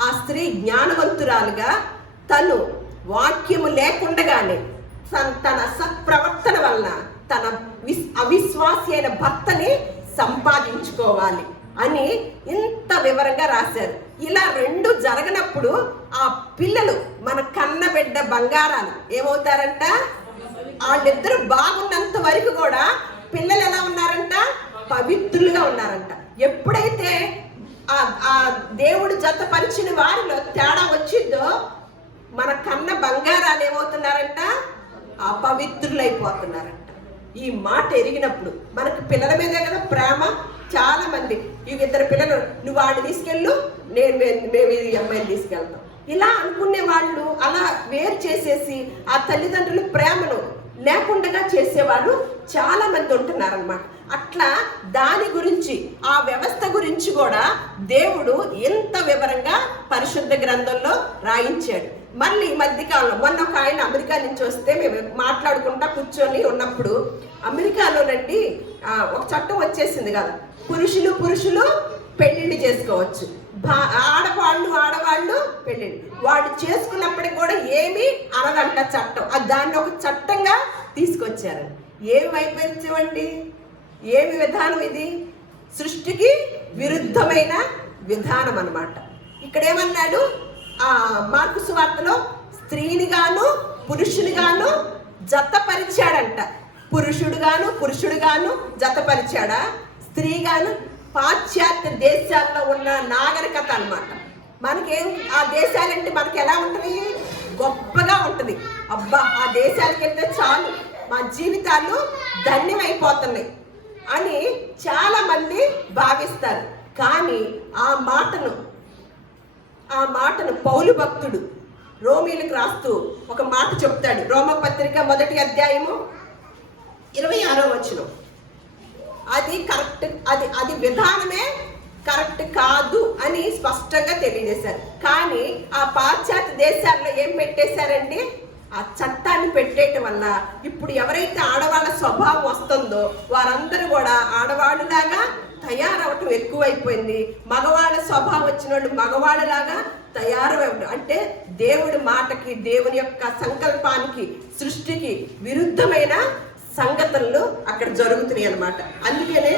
ఆ స్త్రీ జ్ఞానవంతురాలుగా తను వాక్యము లేకుండగానే తన సత్ప్రవర్తన వలన తన అవిశ్వాసి అయిన భర్తని సంపాదించుకోవాలి అని ఇంత వివరంగా రాశారు. ఇలా రెండు జరగనప్పుడు ఆ పిల్లలు, మన కన్నబిడ్డ బంగారాలు ఏమవుతారంట, వాళ్ళిద్దరు బాగున్నంత వరకు కూడా పిల్లలు ఎలా ఉన్నారంట, పవిత్రులుగా ఉన్నారంట. ఎప్పుడైతే ఆ దేవుడు జతపరిచిన వారిలో తేడా వచ్చిందో, మన కన్న బంగారాలు ఏమవుతున్నారంట, అపవిత్రులైపోతున్నారంట. ఈ మాట ఎరిగినప్పుడు మనకు పిల్లల మీదే కదా ప్రేమ. చాలా మంది ఇద్దరు పిల్లలు, నువ్వు వాడిని తీసుకెళ్ళు, మేము ఈ అమ్మాయిని తీసుకెళ్తాం, ఇలా అనుకునే వాళ్ళు అలా వేరు చేసేసి ఆ తల్లిదండ్రుల ప్రేమను లేకుండా చేసేవాళ్ళు చాలా మంది ఉంటున్నారన్నమాట. అట్లా దాని గురించి, ఆ వ్యవస్థ గురించి కూడా దేవుడు ఎంత వివరంగా పరిశుద్ధ గ్రంథంలో రాయించాడు. మళ్ళీ ఈ మధ్యకాలంలో మొన్న ఒక ఆయన అమెరికా నుంచి వస్తే మేము మాట్లాడుకుంటా కూర్చొని ఉన్నప్పుడు, అమెరికాలోనండి ఒక చట్టం వచ్చేసింది కదా, పురుషులు పెళ్లిళ్ళు చేసుకోవచ్చు, ఆడవాళ్ళు పెళ్లిళ్ళు. వాడు చేసుకున్నప్పటికి కూడా ఏమీ అనదంట చట్టం. దాన్ని ఒక చట్టంగా తీసుకొచ్చారు. ఏమి వైపరీత్యం అండి, ఏమి విధానం ఇది, సృష్టికి విరుద్ధమైన విధానం అన్నమాట. ఇక్కడ ఏమన్నాడు, మార్కు సువార్తలో స్త్రీని గాను పురుషుని గాను జతపరిచాడంట. పురుషుడు గాను జతపరిచాడా, స్త్రీ గాను. పాశ్చాత్య దేశాల్లో ఉన్న నాగరికత అన్నమాట. మనకేం, ఆ దేశాలంటే మనకి ఎలా ఉంటుంది, గొప్పగా ఉంటుంది. అబ్బా, ఆ దేశాలకు వెళ్తే చాలు, మా జీవితాలు ధన్యమైపోతున్నాయి అని చాలా మంది భావిస్తారు. కానీ ఆ మాటను పౌలు భక్తుడు రోమీలకు రాస్తూ ఒక మాట చెప్తాడు. రోమపత్రిక 1వ అధ్యాయము 26వ వచనం. అది కరెక్ట్, అది విధానమే కరెక్ట్ కాదు అని స్పష్టంగా తెలియజేశారు. కానీ ఆ పాశ్చాత్య దేశాల్లో ఏం పెట్టేశారండి, ఆ చట్టాన్ని పెట్టేయటం వల్ల ఇప్పుడు ఎవరైతే ఆడవాళ్ళ స్వభావం వస్తుందో వారందరూ కూడా ఆడవాళ్ళలాగా తయారవటం ఎక్కువైపోయింది. మగవాళ్ళ స్వభావం వచ్చిన వాళ్ళు మగవాళ్ళలాగా తయారవడం. అంటే దేవుడి మాటకి, దేవుని యొక్క సంకల్పానికి, సృష్టికి విరుద్ధమైన సంగతులు అక్కడ జరుగుతున్నాయి అన్నమాట. అందుకనే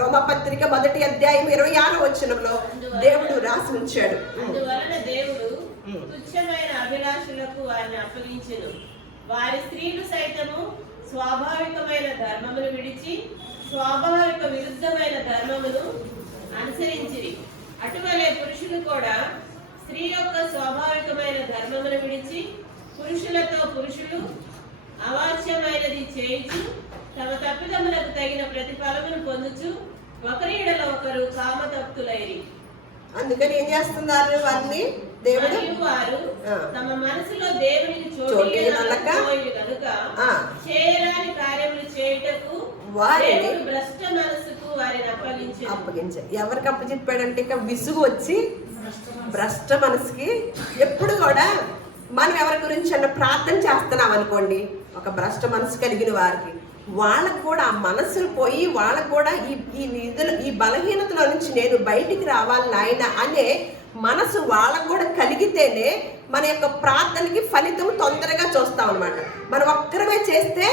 రోమపత్రిక 1వ అధ్యాయం 26వ వచనంలో దేవుడు రాసి ఉంచాడు. అందువలన దేవుడు తుచ్చమైన అభిలాషులకు వారిని అప్పగించెను. వారి స్త్రీలు సైతము స్వాభావికమైన ధర్మమును విడిచి స్వాభావిక విరుద్ధమైన ధర్మమును అనుసరించిరి. అటువలే పురుషులు కూడా స్త్రీ యొక్క స్వాభావికమైన ధర్మమును విడిచి పురుషులతో పురుషులు అవాచ్యమైనది చేయించు తమ తప్పిదములకు తగిన ప్రతిఫలమును పొందుచు ఒకరి యెడల ఒకరు కామతప్తులైరి. అందుకని ఏం చేస్తున్నారు వారిని దేవుడు, వారు తమ మనసులో దేవునికి చోటియనక కనుక చేయరాని కార్యములు చేయుటకు వారిని భ్రష్ట మనసుకు వారిని అప్పగించారు. ఎవరికి అప్పచెప్పాడంటే ఇక విసుగు వచ్చి భ్రష్ట మనసుకి. ఎప్పుడు కూడా మనం ఎవరి గురించి అన్న ప్రార్థన చేస్తున్నాం అనుకోండి, ఒక భ్రష్ట మనసు కలిగిన వారికి వాళ్ళకు కూడా ఆ మనసులు పోయి వాళ్ళకు కూడా ఈ బలహీనతలో నుంచి నేను బయటికి రావాలి నాయన అనే మనసు వాళ్ళకు కూడా కలిగితేనే మన యొక్క ప్రార్థనకి ఫలితం తొందరగా చూస్తాం అనమాట. మనం ఒక్కరమే చేస్తే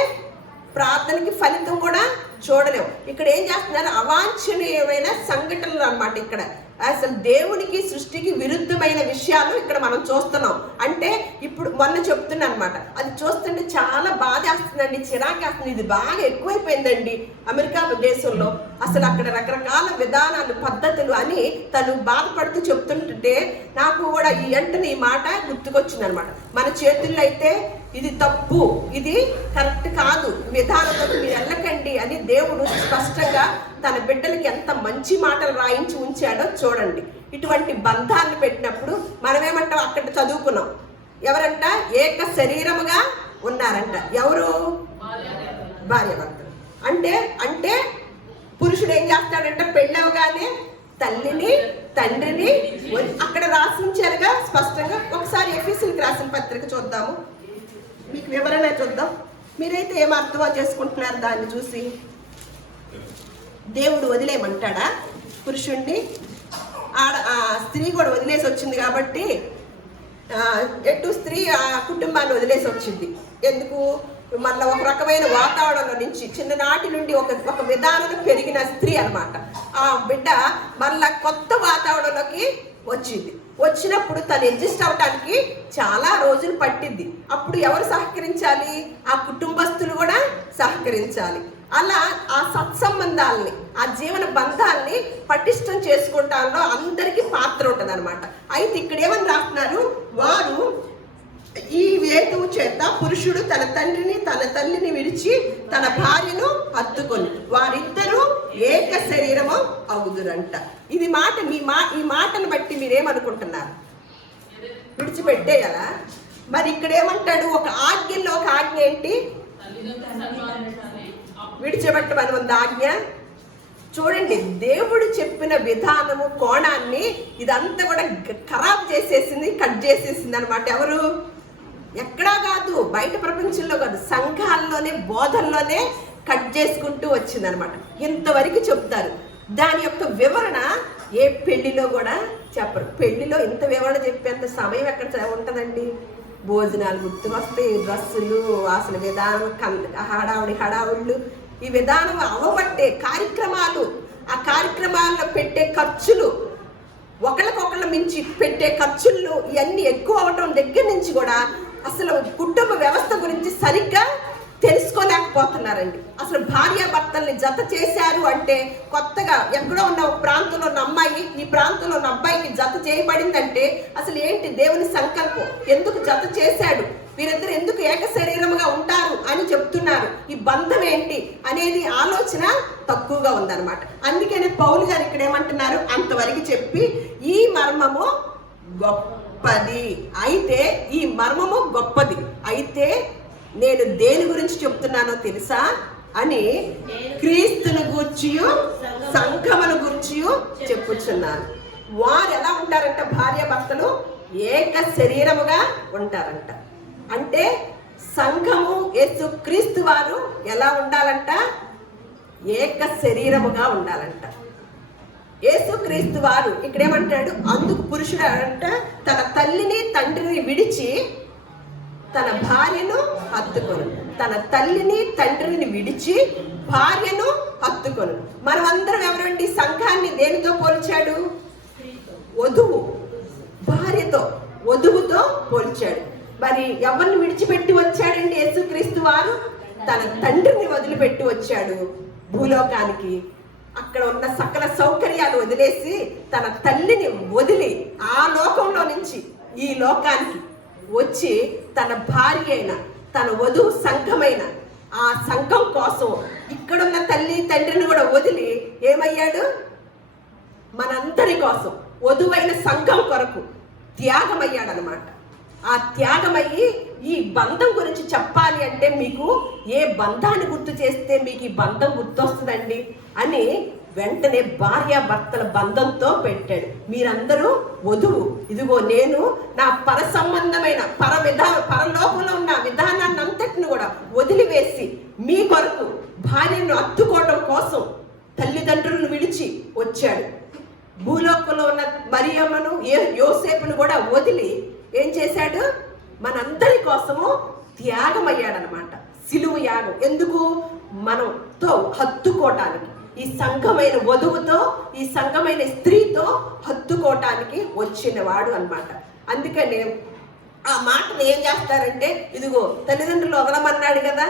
ప్రార్థనకి ఫలితం కూడా చూడలేము. ఇక్కడ ఏం చేస్తున్నారు, అవాంఛనీయమైన సంఘటనలు అన్నమాట. ఇక్కడ అసలు దేవునికి సృష్టికి విరుద్ధమైన విషయాలు ఇక్కడ మనం చూస్తున్నాం. అంటే ఇప్పుడు మొన్న చెప్తున్నా అనమాట, అది చూస్తుంటే చాలా బాధ వేస్తుందండి, చిరాకేస్తుంది, ఇది బాగా ఎక్కువైపోయిందండి అమెరికా దేశంలో. అసలు అక్కడ రకరకాల విధానాలు పద్ధతులు అని తను బాధపడుతూ చెప్తుంటే నాకు కూడా ఈ వెంటనే ఈ మాట గుర్తుకొచ్చింది అనమాట. మన చేతుల్లో అయితే ఇది తప్పు, ఇది కరెక్ట్ కాదు, విధానంలో మీరు వెళ్ళకండి అని దేవుడు స్పష్టంగా తన బిడ్డలకి ఎంత మంచి మాటలు రాయించి ఉంచాడో చూడండి. ఇటువంటి బంధాన్ని పెట్టినప్పుడు మనమేమంటాం, అక్కడ చదువుకున్నాం, ఎవరంట ఏక శరీరముగా ఉన్నారంట. ఎవరు? భార్యాభర్తలు. అంటే అంటే పురుషుడు ఏం చేస్తాడంటే పెళ్ళవగానే తల్లిని తండ్రిని అక్కడ రాసి ఉంచారుగా స్పష్టంగా. ఒకసారి ఎఫెసీయులకు రాసిన పత్రిక చూద్దాము, మీకు వివరణ చూద్దాం. మీరైతే ఏం అర్థం చేసుకుంటున్నారు దాన్ని చూసి? దేవుడు వదిలేయమంటాడా పురుషుణ్ణి? ఆ స్త్రీ కూడా వదిలేసి వచ్చింది కాబట్టి ఎటు స్త్రీ ఆ కుటుంబాన్ని వదిలేసి వచ్చింది. ఎందుకు? మళ్ళీ ఒక రకమైన వాతావరణంలో నుంచి చిన్ననాటి నుండి ఒక విధానంలో పెరిగిన స్త్రీ అన్నమాట. ఆ బిడ్డ మళ్ళా కొత్త వాతావరణంలోకి వచ్చింది. వచ్చినప్పుడు తను అడ్జస్ట్ అవడానికి చాలా రోజులు పట్టింది. అప్పుడు ఎవరు సహకరించాలి? ఆ కుటుంబస్తులు కూడా సహకరించాలి. అలా ఆ సత్సంబంధాలని, ఆ జీవన బంధాలని పటిష్టం చేసుకుంటాలో అందరికీ పాత్ర ఉంటుంది అనమాట. అయితే ఇక్కడ ఏమని రాస్తున్నారు, వారు ఈ హేతువు చేత పురుషుడు తన తండ్రిని తన తల్లిని విడిచి తన భార్యను హత్తుకొని వారిద్దరూ ఏక శరీరము అవుదురంట. ఇది మాట ఈ మాటను బట్టి మీరేమనుకుంటున్నారు? విడిచిపెట్టేయాలా? మరి ఇక్కడ ఏమంటాడు, ఒక ఆజ్ఞలో ఒక ఆజ్ఞ ఏంటి? విడిచిపెట్టమని ఉంది ఆజ్ఞ. చూడండి, దేవుడు చెప్పిన విధానము కోణాన్ని ఇదంతా కూడా ఖరాబ్ చేసేసింది, కట్ చేసేసింది అనమాట. ఎవరు? ఎక్కడా కాదు, బయట ప్రపంచంలో కాదు, సంఘాల్లోనే బోధనలోనే కట్ చేసుకుంటూ వచ్చిందనమాట. ఇంతవరకు చెప్తారు. దాని యొక్క వివరణ ఏ పెళ్లిలో కూడా చెప్పరు. పెళ్లిలో ఇంత వివరణ చెప్పేంత సమయం ఎక్కడ ఉంటుందండి? భోజనాలు గుర్తుకొస్తాయి, డ్రస్సులు, అసలు విధానం, హడావుళ్ళు, ఈ విధానం అవబట్టే కార్యక్రమాలు, ఆ కార్యక్రమాల్లో పెట్టే ఖర్చులు, ఒకళ్ళకొకళ్ళ మించి పెట్టే ఖర్చులు ఇవన్నీ ఎక్కువ అవటం దగ్గర నుంచి కూడా అసలు కుటుంబ వ్యవస్థ గురించి సరిగ్గా తెలుసుకోలేకపోతున్నారండి. అసలు భార్యాభర్తల్ని జత చేశారు అంటే కొత్తగా ఎక్కడో ఉన్న ఒక ప్రాంతంలో ఉన్న అమ్మాయి ఈ ప్రాంతంలో ఉన్న అబ్బాయికి జత చేయబడిందంటే అసలు ఏంటి దేవుని సంకల్పం? ఎందుకు జత చేశాడు? వీరిద్దరు ఎందుకు ఏక శరీరముగా ఉంటారు అని చెప్తున్నారు. ఈ బంధం ఏంటి అనేది ఆలోచన తక్కువగా ఉందన్నమాట. అందుకనే పౌలు గారు ఇక్కడ ఏమంటున్నారు, అంతవరకు చెప్పి ఈ మర్మము గొప్పది, అయితే ఈ మర్మము గొప్పది, అయితే నేను దేని గురించి చెప్తున్నానో తెలుసా అని క్రీస్తుని గూర్చియు సంఘమును గూర్చియు చెప్పుచున్నాను. వారు ఎలా ఉంటారంట? భార్యాభర్తలు ఏక శరీరముగా ఉంటారంట. అంటే సంఘము యేసు క్రీస్తు వారు ఎలా ఉండాలంట? ఏక శరీరముగా ఉండాలంట. యేసు క్రీస్తు వారు ఇక్కడేమంటాడు, అందుకు పురుషుడు అంట తన తల్లిని తండ్రిని విడిచి తన భార్యను హత్తుకొను. తన తల్లిని తండ్రిని విడిచి భార్యను హత్తుకొను. మనమందరం ఎవరండి? సంఘాన్ని దేనితో పోల్చాడు? వధువు, భార్యతో, వధువుతో పోల్చాడు. మరి ఎవరిని విడిచిపెట్టి వచ్చాడండి యేసుక్రీస్తు వారు? తన తండ్రిని వదిలిపెట్టి వచ్చాడు భూలోకానికి. అక్కడ ఉన్న సకల సౌకర్యాలు వదిలేసి తన తల్లిని వదిలి ఆ లోకంలో నుంచి ఈ లోకానికి వచ్చి తన భార్య అయిన తన వధువు సంఘమైన ఆ సంఘం కోసం ఇక్కడున్న తల్లి తండ్రిని కూడా వదిలి ఏమయ్యాడు? మనందరి కోసం వధువైన సంఘం కొరకు త్యాగమయ్యాడు అనమాట. ఆ త్యాగమయ్యి ఈ బంధం గురించి చెప్పాలి అంటే మీకు ఏ బంధాన్ని గుర్తు చేస్తే మీకు ఈ బంధం గుర్తొస్తుందండి అని వెంటనే భార్యాభర్తల బంధంతో పెట్టాడు. మీరందరూ వధువు, ఇదిగో నేను నా సంబంధమైన పరలోకంలో ఉన్న విధానాన్ని అంతటిని కూడా వదిలివేసి మీ కొరకు భార్యను అత్తుకోవడం కోసం తల్లిదండ్రులను విడిచి వచ్చాడు. భూలోకంలో ఉన్న మరియమ్మను యోసేపును కూడా వదిలి ఏం చేశాడు? మనందరి కోసము త్యాగమయ్యాడనమాట. సిలువ యాగం ఎందుకు? మనతో హత్తుకోవటానికి, ఈ సంఘమైన వధువుతో, ఈ సంఘమైన స్త్రీతో హత్తుకోవటానికి వచ్చిన వాడు అనమాట. అందుకని ఆ మాటను ఏం చేస్తారంటే, ఇదిగో తల్లిదండ్రులు వదలమన్నాడు కదా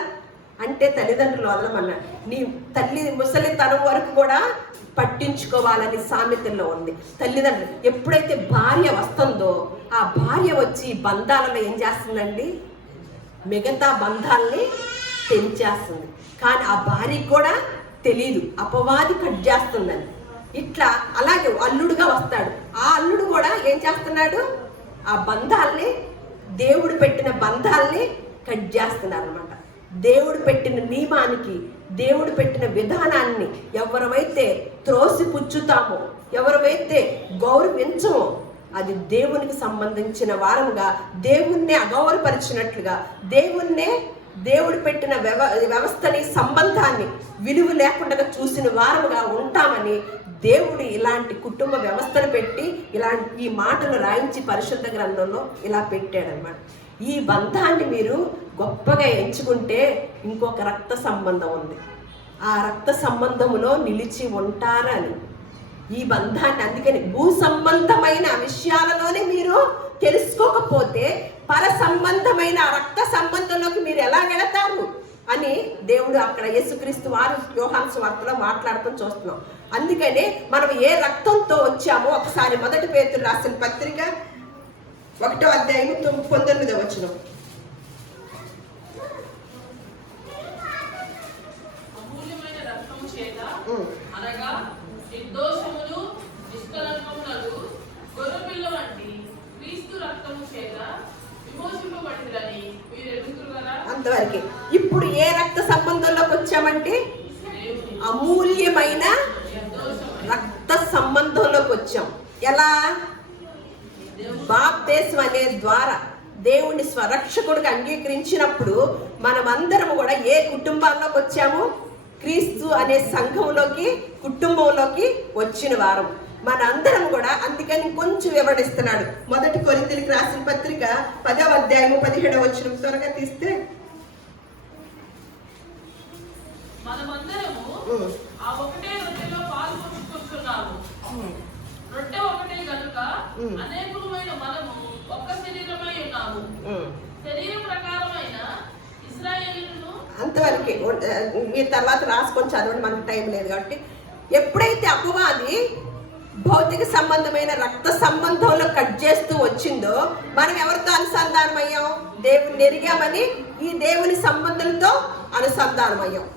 అంటే తల్లిదండ్రులు వదలమన్నాడు. నీ తల్లి ముసలితనం వరకు కూడా పట్టించుకోవాలని సామెతల్లో ఉంది. తల్లిదండ్రులు ఎప్పుడైతే భార్య వస్తుందో ఆ భార్య వచ్చి బంధాలలో ఏం చేస్తుందండి? మిగతా బంధాలని పెంచేస్తుంది. కానీ ఆ భార్యకి కూడా తెలీదు, అపవాది కట్ చేస్తుందని. ఇట్లా అలాగే అల్లుడుగా వస్తాడు. ఆ అల్లుడు కూడా ఏం చేస్తున్నాడు? ఆ బంధాల్ని, దేవుడు పెట్టిన బంధాల్ని కట్ చేస్తున్నారు అనమాట. దేవుడు పెట్టిన నియమానికి, దేవుడు పెట్టిన విధానాన్ని ఎవరైతే త్రోసిపుచ్చుతామో, ఎవరైతే గౌరవించమో, అది దేవునికి సంబంధించిన వారముగా, దేవుణ్ణే అగౌరవపరిచినట్లుగా, దేవుడు పెట్టిన వ్యవస్థని, సంబంధాన్ని విలువ లేకుండా చూసిన వారముగా ఉంటామని దేవుడు ఇలాంటి కుటుంబ వ్యవస్థను పెట్టి ఈ మాటలు రాయించి పరిశుద్ధ గ్రంథంలో ఇలా పెట్టాడనమాట. ఈ బంధాన్ని మీరు గొప్పగా ఎంచుకుంటే ఇంకొక రక్త సంబంధం ఉంది. ఆ రక్త సంబంధములో నిలిచి ఉంటారని ఈ బంధాన్ని, అందుకని భూ సంబంధమైన విషయాలలోనే మీరు తెలుసుకోకపోతే పర సంబంధమైన రక్త సంబంధంలోకి మీరు ఎలా వెళతారు అని దేవుడు అక్కడ యేసుక్రీస్తు వారు యోహాను సువార్తలో మాట్లాడటం చూస్తున్నాం. అందుకనే మనం ఏ రక్తంతో వచ్చామో ఒకసారి 1 పేతురు రాసిన పత్రిక 1వ అధ్యాయం 19వ వచనం. అమూల్యమైన రక్తము చేత అనగా నిర్దోషములు నిష్కలంకములకు గొర్రెపిల్ల వంటి క్రీస్తు రక్తము చేత విమోచింపబడినని మీరు ఎరుగుదురు కదా. అంతవరకు. ఇప్పుడు ఏ రక్త సంబంధంలోకి వచ్చామంటే అమూల్యమైన రక్త సంబంధంలోకి వచ్చాం. ఎలా? బాప్తిస్మం అనే ద్వారా దేవుని స్వరక్షకుడిగా అంగీకరించినప్పుడు మనమందరం కూడా ఏ కుటుంబాల్లోకి వచ్చాము? క్రీస్తు అనే సంఘంలోకి, కుటుంబంలోకి వచ్చిన వారం మనందరం కూడా. అందుకని కొంచెం వివరిస్తున్నాడు. 1 కొరింథీయులకు రాసిన పత్రిక 10వ అధ్యాయం 17వ వచనం త్వరగా తీస్తే, మనమందరము ఆ ఒకటే రొట్టెలో పాలు పంచుకుంటున్నాము. రొట్టె ఒకటే గనుక అనేకులమైన మనము ఒక్క శరీరమై ఉన్నాము. శరీరం ప్రకారమైన ఇశ్రాయేలును. అంతవరకు మీరు తర్వాత రాసుకొని చదవండి, మనకు టైం లేదు కాబట్టి. ఎప్పుడైతే అపవాది భౌతిక సంబంధమైన రక్త సంబంధంలో కట్ చేస్తూ వచ్చిందో మనం ఎవరితో అనుసంధానం అయ్యాం? దేవుని ఎరిగామని ఈ దేవుని సంబంధంతో అనుసంధానం అయ్యాం.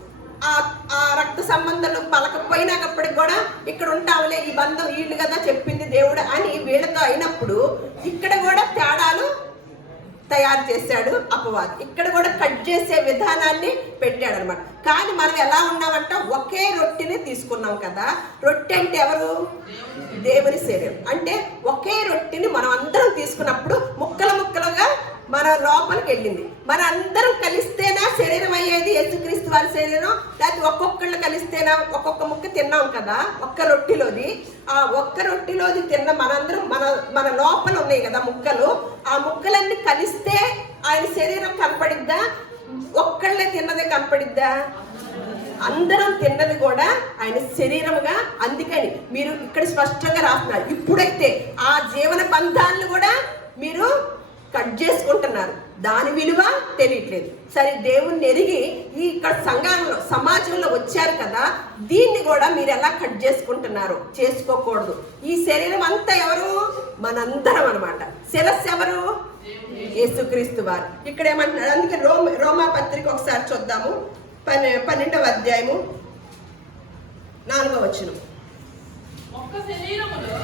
ఆ రక్త సంబంధాలు పలకపోయినాకప్పటికి కూడా ఇక్కడ ఉంటావులే, ఈ బంధం వీళ్ళు కదా చెప్పింది దేవుడు అని వీళ్ళతో అయినప్పుడు ఇక్కడ కూడా తేడాలు తయారు చేశాడు అపవాది. ఇక్కడ కూడా కట్ చేసే విధానాన్ని పెట్టాడు అనమాట. కానీ మనం ఎలా ఉన్నామంటే ఒకే రొట్టెని తీసుకున్నాం కదా. రొట్టె అంటే ఎవరు? దేవుని శరీరం. అంటే ఒకే రొట్టెని మనం అందరం తీసుకున్నప్పుడు ముక్కలు ముక్కలుగా మన లోపలికి వెళ్ళింది. మన అందరం కలిస్తేనా శరీరం అయ్యేది యేసుక్రీస్తు వారి శరీరం? లేకపోతే ఒక్కొక్కళ్ళు కలిస్తేనా? ఒక్కొక్క ముక్క తిన్నాం కదా ఒక్క రొట్టెలోది. ఆ ఒక్క రొట్టెలోది తిన్న మనందరం మన లోపల ఉన్నాయి కదా ముక్కలు. ఆ ముక్కలన్నీ కలిస్తే ఆయన శరీరం కనపడిద్దా? ఒక్కళ్ళే తిన్నదే కనపడిద్దా? అందరం తిన్నది కూడా ఆయన శరీరముగా. అందుకని మీరు ఇక్కడ స్పష్టంగా రాస్తున్నారు. ఇప్పుడైతే ఆ జీవన బంధాలను కూడా మీరు కట్ చేసుకుంటున్నారు. దాని విలువ తెలియట్లేదు. సరే, దేవుణ్ణి ఎరిగి ఈ ఇక్కడ సంఘంలో, సమాజంలో వచ్చారు కదా, దీన్ని కూడా మీరు ఎలా కట్ చేసుకుంటున్నారు? చేసుకోకూడదు. ఈ శరీరం అంతా ఎవరు? మనందరం అనమాట. శిరస్సు ఎవరు? యేసుక్రీస్తు వారు. ఇక్కడ ఏమంటున్నాడు? అందుకే రోమా పత్రిక ఒకసారి చూద్దాము. 12వ అధ్యాయము 4వ వచనం. ఒక్క శరీరములో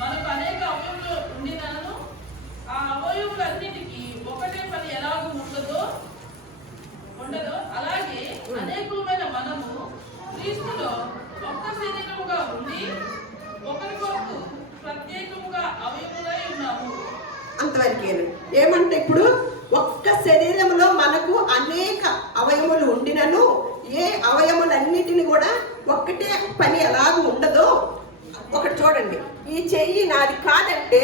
మనకు అనేక అవయవులు ఉండినను ఆ అవయవులన్నిటికీ ఒకటే పని ఎలాగూ ఉండదో అలాగే అనేకులమైన మనము క్రీస్తులో ఒక్క శరీరముగా అంతవరకేను. ఏమంటే ఇప్పుడు ఒక్క శరీరంలో మనకు అనేక అవయములు ఉండినను ఏ అవయములన్నిటిని కూడా ఒక్కటే పని ఎలాగ ఉండదో ఒకటి చూడండి. ఈ చెయ్యి నాది కాదంటే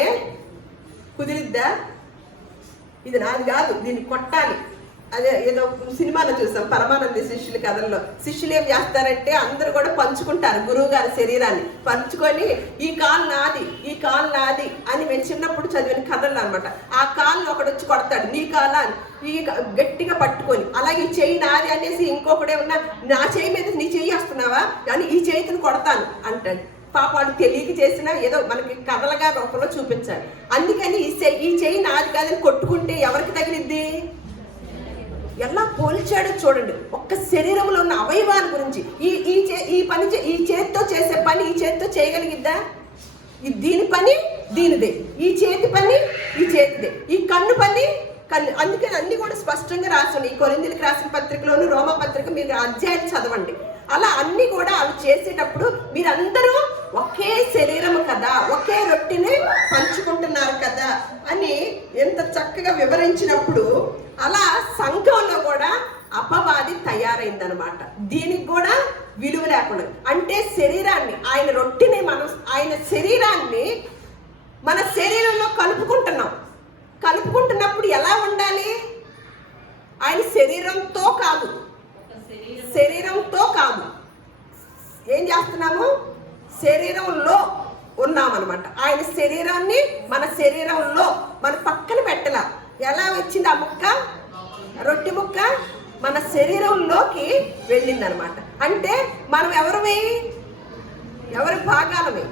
కుదిరిద్దా? ఇది నాది కాదు, దీన్ని కొట్టాలి. అదే ఏదో సినిమాలో చూసాం, పరమానంద శిష్యుల కథల్లో. శిష్యులు ఏం చేస్తారంటే అందరూ కూడా పంచుకుంటారు గురువు గారి శరీరాన్ని పంచుకొని, ఈ కాలు నాది, ఈ కాలు నాది అని మేము చిన్నప్పుడు చదివిన కథలు అనమాట. ఆ కాలుని ఒకడు వచ్చి కొడతాడు, నీ కాలా అని ఈ గట్టిగా పట్టుకొని. అలాగే ఈ చెయ్యి నాది అనేసి ఇంకొకడే ఉన్నా, నా చెయ్యి మీద నీ చెయ్యి వస్తున్నావా కానీ ఈ చేతిని కొడతాను అంటాడు. పాపాడు తెలియక చేసినా ఏదో మనకి కథలుగా రూపంలో చూపించాలి. అందుకని ఈ చెయ్యి నాది కాదని కొట్టుకుంటే ఎవరికి తగిలిద్ది? ఎలా పోల్చాడో చూడండి. ఒక్క శరీరంలో ఉన్న అవయవాల గురించి ఈ చేతితో చేసే పని ఈ చేతితో చేయగలిగిద్దా? దీని పని దీనిదే, ఈ చేతి పని ఈ చేతిదే, ఈ కన్ను పని కన్ను. అందుకని అన్ని కూడా స్పష్టంగా రాసింది. ఈ కొరింథీయులకు రాసిన పత్రికలోను రోమా పత్రిక మీరు అధ్యాయం చదవండి. అలా అన్ని కూడా అవి చేసేటప్పుడు మీరందరూ ఒకే శరీరము కదా, ఒకే రొట్టెని పంచుకుంటున్నారు కదా అని ఎంత చక్కగా వివరించినప్పుడు అలా సంఘంలో కూడా అపవాది తయారైందనమాట. దీనికి కూడా విలువ లేకుండా, అంటే శరీరాన్ని ఆయన రొట్టెని ఆయన శరీరాన్ని మన శరీరంలో కలుపుకుంటున్నప్పుడు ఎలా ఉండాలి? ఆయన శరీరంతో కాదు ఏం చేస్తున్నాము? శరీరంలో ఉన్నామన్నమాట. ఆయన శరీరాన్ని మన శరీరంలో మన పక్కన పెట్టలా. ఎలా వచ్చింది ఆ ముక్క? రొట్టె ముక్క మన శరీరంలోకి వెళ్ళిందనమాట. అంటే మనం ఎవరి భాగాలమే?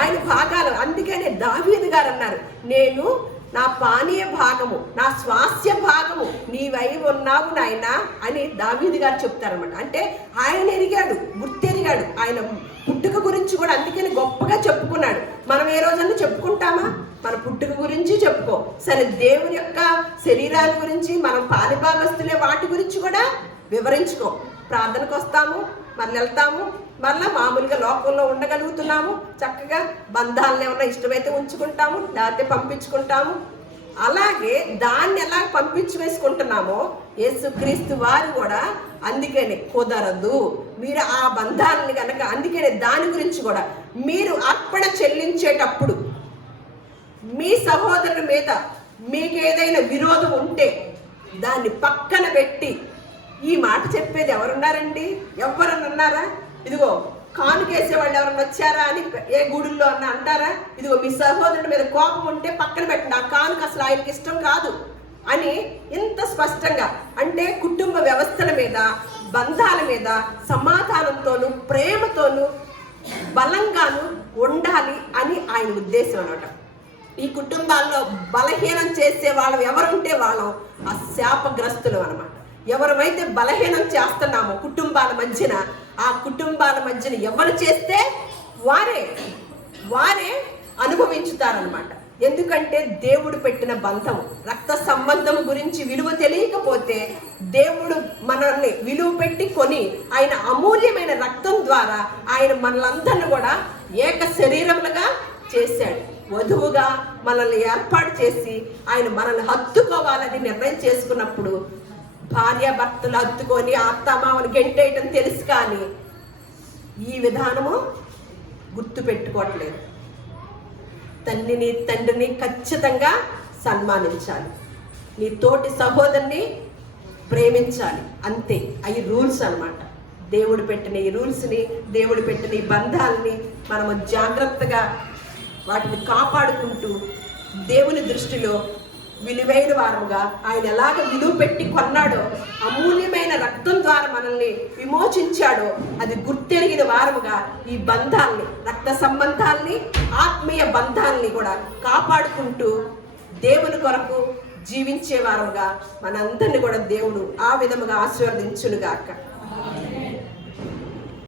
ఆయన భాగాలు. అందుకనే దావీదు గారు అన్నారు, నేను నా పానీయ భాగము, నా స్వాస్థ్య భాగము నీవై ఉన్నావు నాయనా అని దావీదు గారు చెప్తారనమాట. అంటే ఆయన ఎరిగాడు, గుర్తెరిగాడు. ఆయన పుట్టుక గురించి కూడా అందుకని గొప్పగా చెప్పుకున్నాడు. మనం ఏ రోజన్నా చెప్పుకుంటామా? మన పుట్టుక గురించి చెప్పుకో. సరే, దేవుని యొక్క శరీరాల గురించి మనం పాలిభాగస్తులే వాటి గురించి కూడా వివరించుకో. ప్రార్థనకు వస్తాము, మళ్ళీ వెళ్తాము, మళ్ళీ మామూలుగా లోకంలో ఉండగలుగుతున్నాము. చక్కగా బంధాలను ఏమన్నా ఇష్టమైతే ఉంచుకుంటాము, లేకపోతే పంపించుకుంటాము. అలాగే దాన్ని ఎలా పంపించువేసుకుంటున్నామో యేసుక్రీస్తు వారు కూడా అందుకనే కుదరదు. మీరు ఆ బంధాలని కనుక, అందుకనే దాని గురించి కూడా మీరు అర్పణ చెల్లించేటప్పుడు మీ సహోదరుల మీద మీకు ఏదైనా విరోధం ఉంటే దాన్ని పక్కన పెట్టి, ఈ మాట చెప్పేది ఎవరున్నారండి? ఎవరన్నా ఉన్నారా? ఇదిగో కానుకేసే వాళ్ళు ఎవరన్నా వచ్చారా అని ఏ గుడుల్లో అన్న అంటారా? ఇదిగో మీ సహోదరుడి మీద కోపం ఉంటే పక్కన పెట్టండి, ఆ కానుక అసలు ఆయనకి ఇష్టం కాదు అని ఇంత స్పష్టంగా. అంటే కుటుంబ వ్యవస్థల మీద, బంధాల మీద సమాధానంతోనూ ప్రేమతోనూ బలంగాను ఉండాలి అని ఆయన ఉద్దేశం అన్నమాట. ఈ కుటుంబాల్లో బలహీనం చేసే వాళ్ళు ఎవరుంటే వాళ్ళం ఆ శాపగ్రస్తులు అనమాట. ఎవరైతే బలహీనం చేస్తున్నామో కుటుంబాల మధ్యన, ఆ కుటుంబాల మధ్యన ఎవరు చేస్తే వారే అనుభవించుతారనమాట. ఎందుకంటే దేవుడు పెట్టిన బంధం, రక్త సంబంధం గురించి విలువ తెలియకపోతే దేవుడు మనల్ని విలువ పెట్టి కొని ఆయన అమూల్యమైన రక్తం ద్వారా ఆయన మనలందరినీ కూడా ఏక శరీరములుగా చేశాడు. వధువుగా మనల్ని ఏర్పాటు చేసి ఆయన మనల్ని హత్తుకోవాలని నిర్ణయం చేసుకున్నప్పుడు భార్యాభర్తలు హత్తుకొని అత్తమామని గెంటేయటం తెలుసు, కానీ ఈ విధానము గుర్తు పెట్టుకోవట్లేదు. తండ్రిని ఖచ్చితంగా సన్మానించాలి, నీ తోటి సహోదరుని ప్రేమించాలి, అంతే. అవి రూల్స్ అన్నమాట. దేవుడు పెట్టిన ఈ రూల్స్ని, దేవుడు పెట్టిన ఈ బంధాలని మనము జాగ్రత్తగా వాటిని కాపాడుకుంటూ దేవుని దృష్టిలో విలువైన వారముగా, ఆయన ఎలాగ విలువ పెట్టి కొన్నాడో, అమూల్యమైన రక్తం ద్వారా మనల్ని విమోచించాడో అది గుర్తెరిగిన వారముగా ఈ బంధాల్ని, రక్త సంబంధాల్ని, ఆత్మీయ బంధాల్ని కూడా కాపాడుకుంటూ దేవుని కొరకు జీవించే వారముగా మనందరినీ కూడా దేవుడు ఆ విధముగా ఆశీర్వదించునుగాక.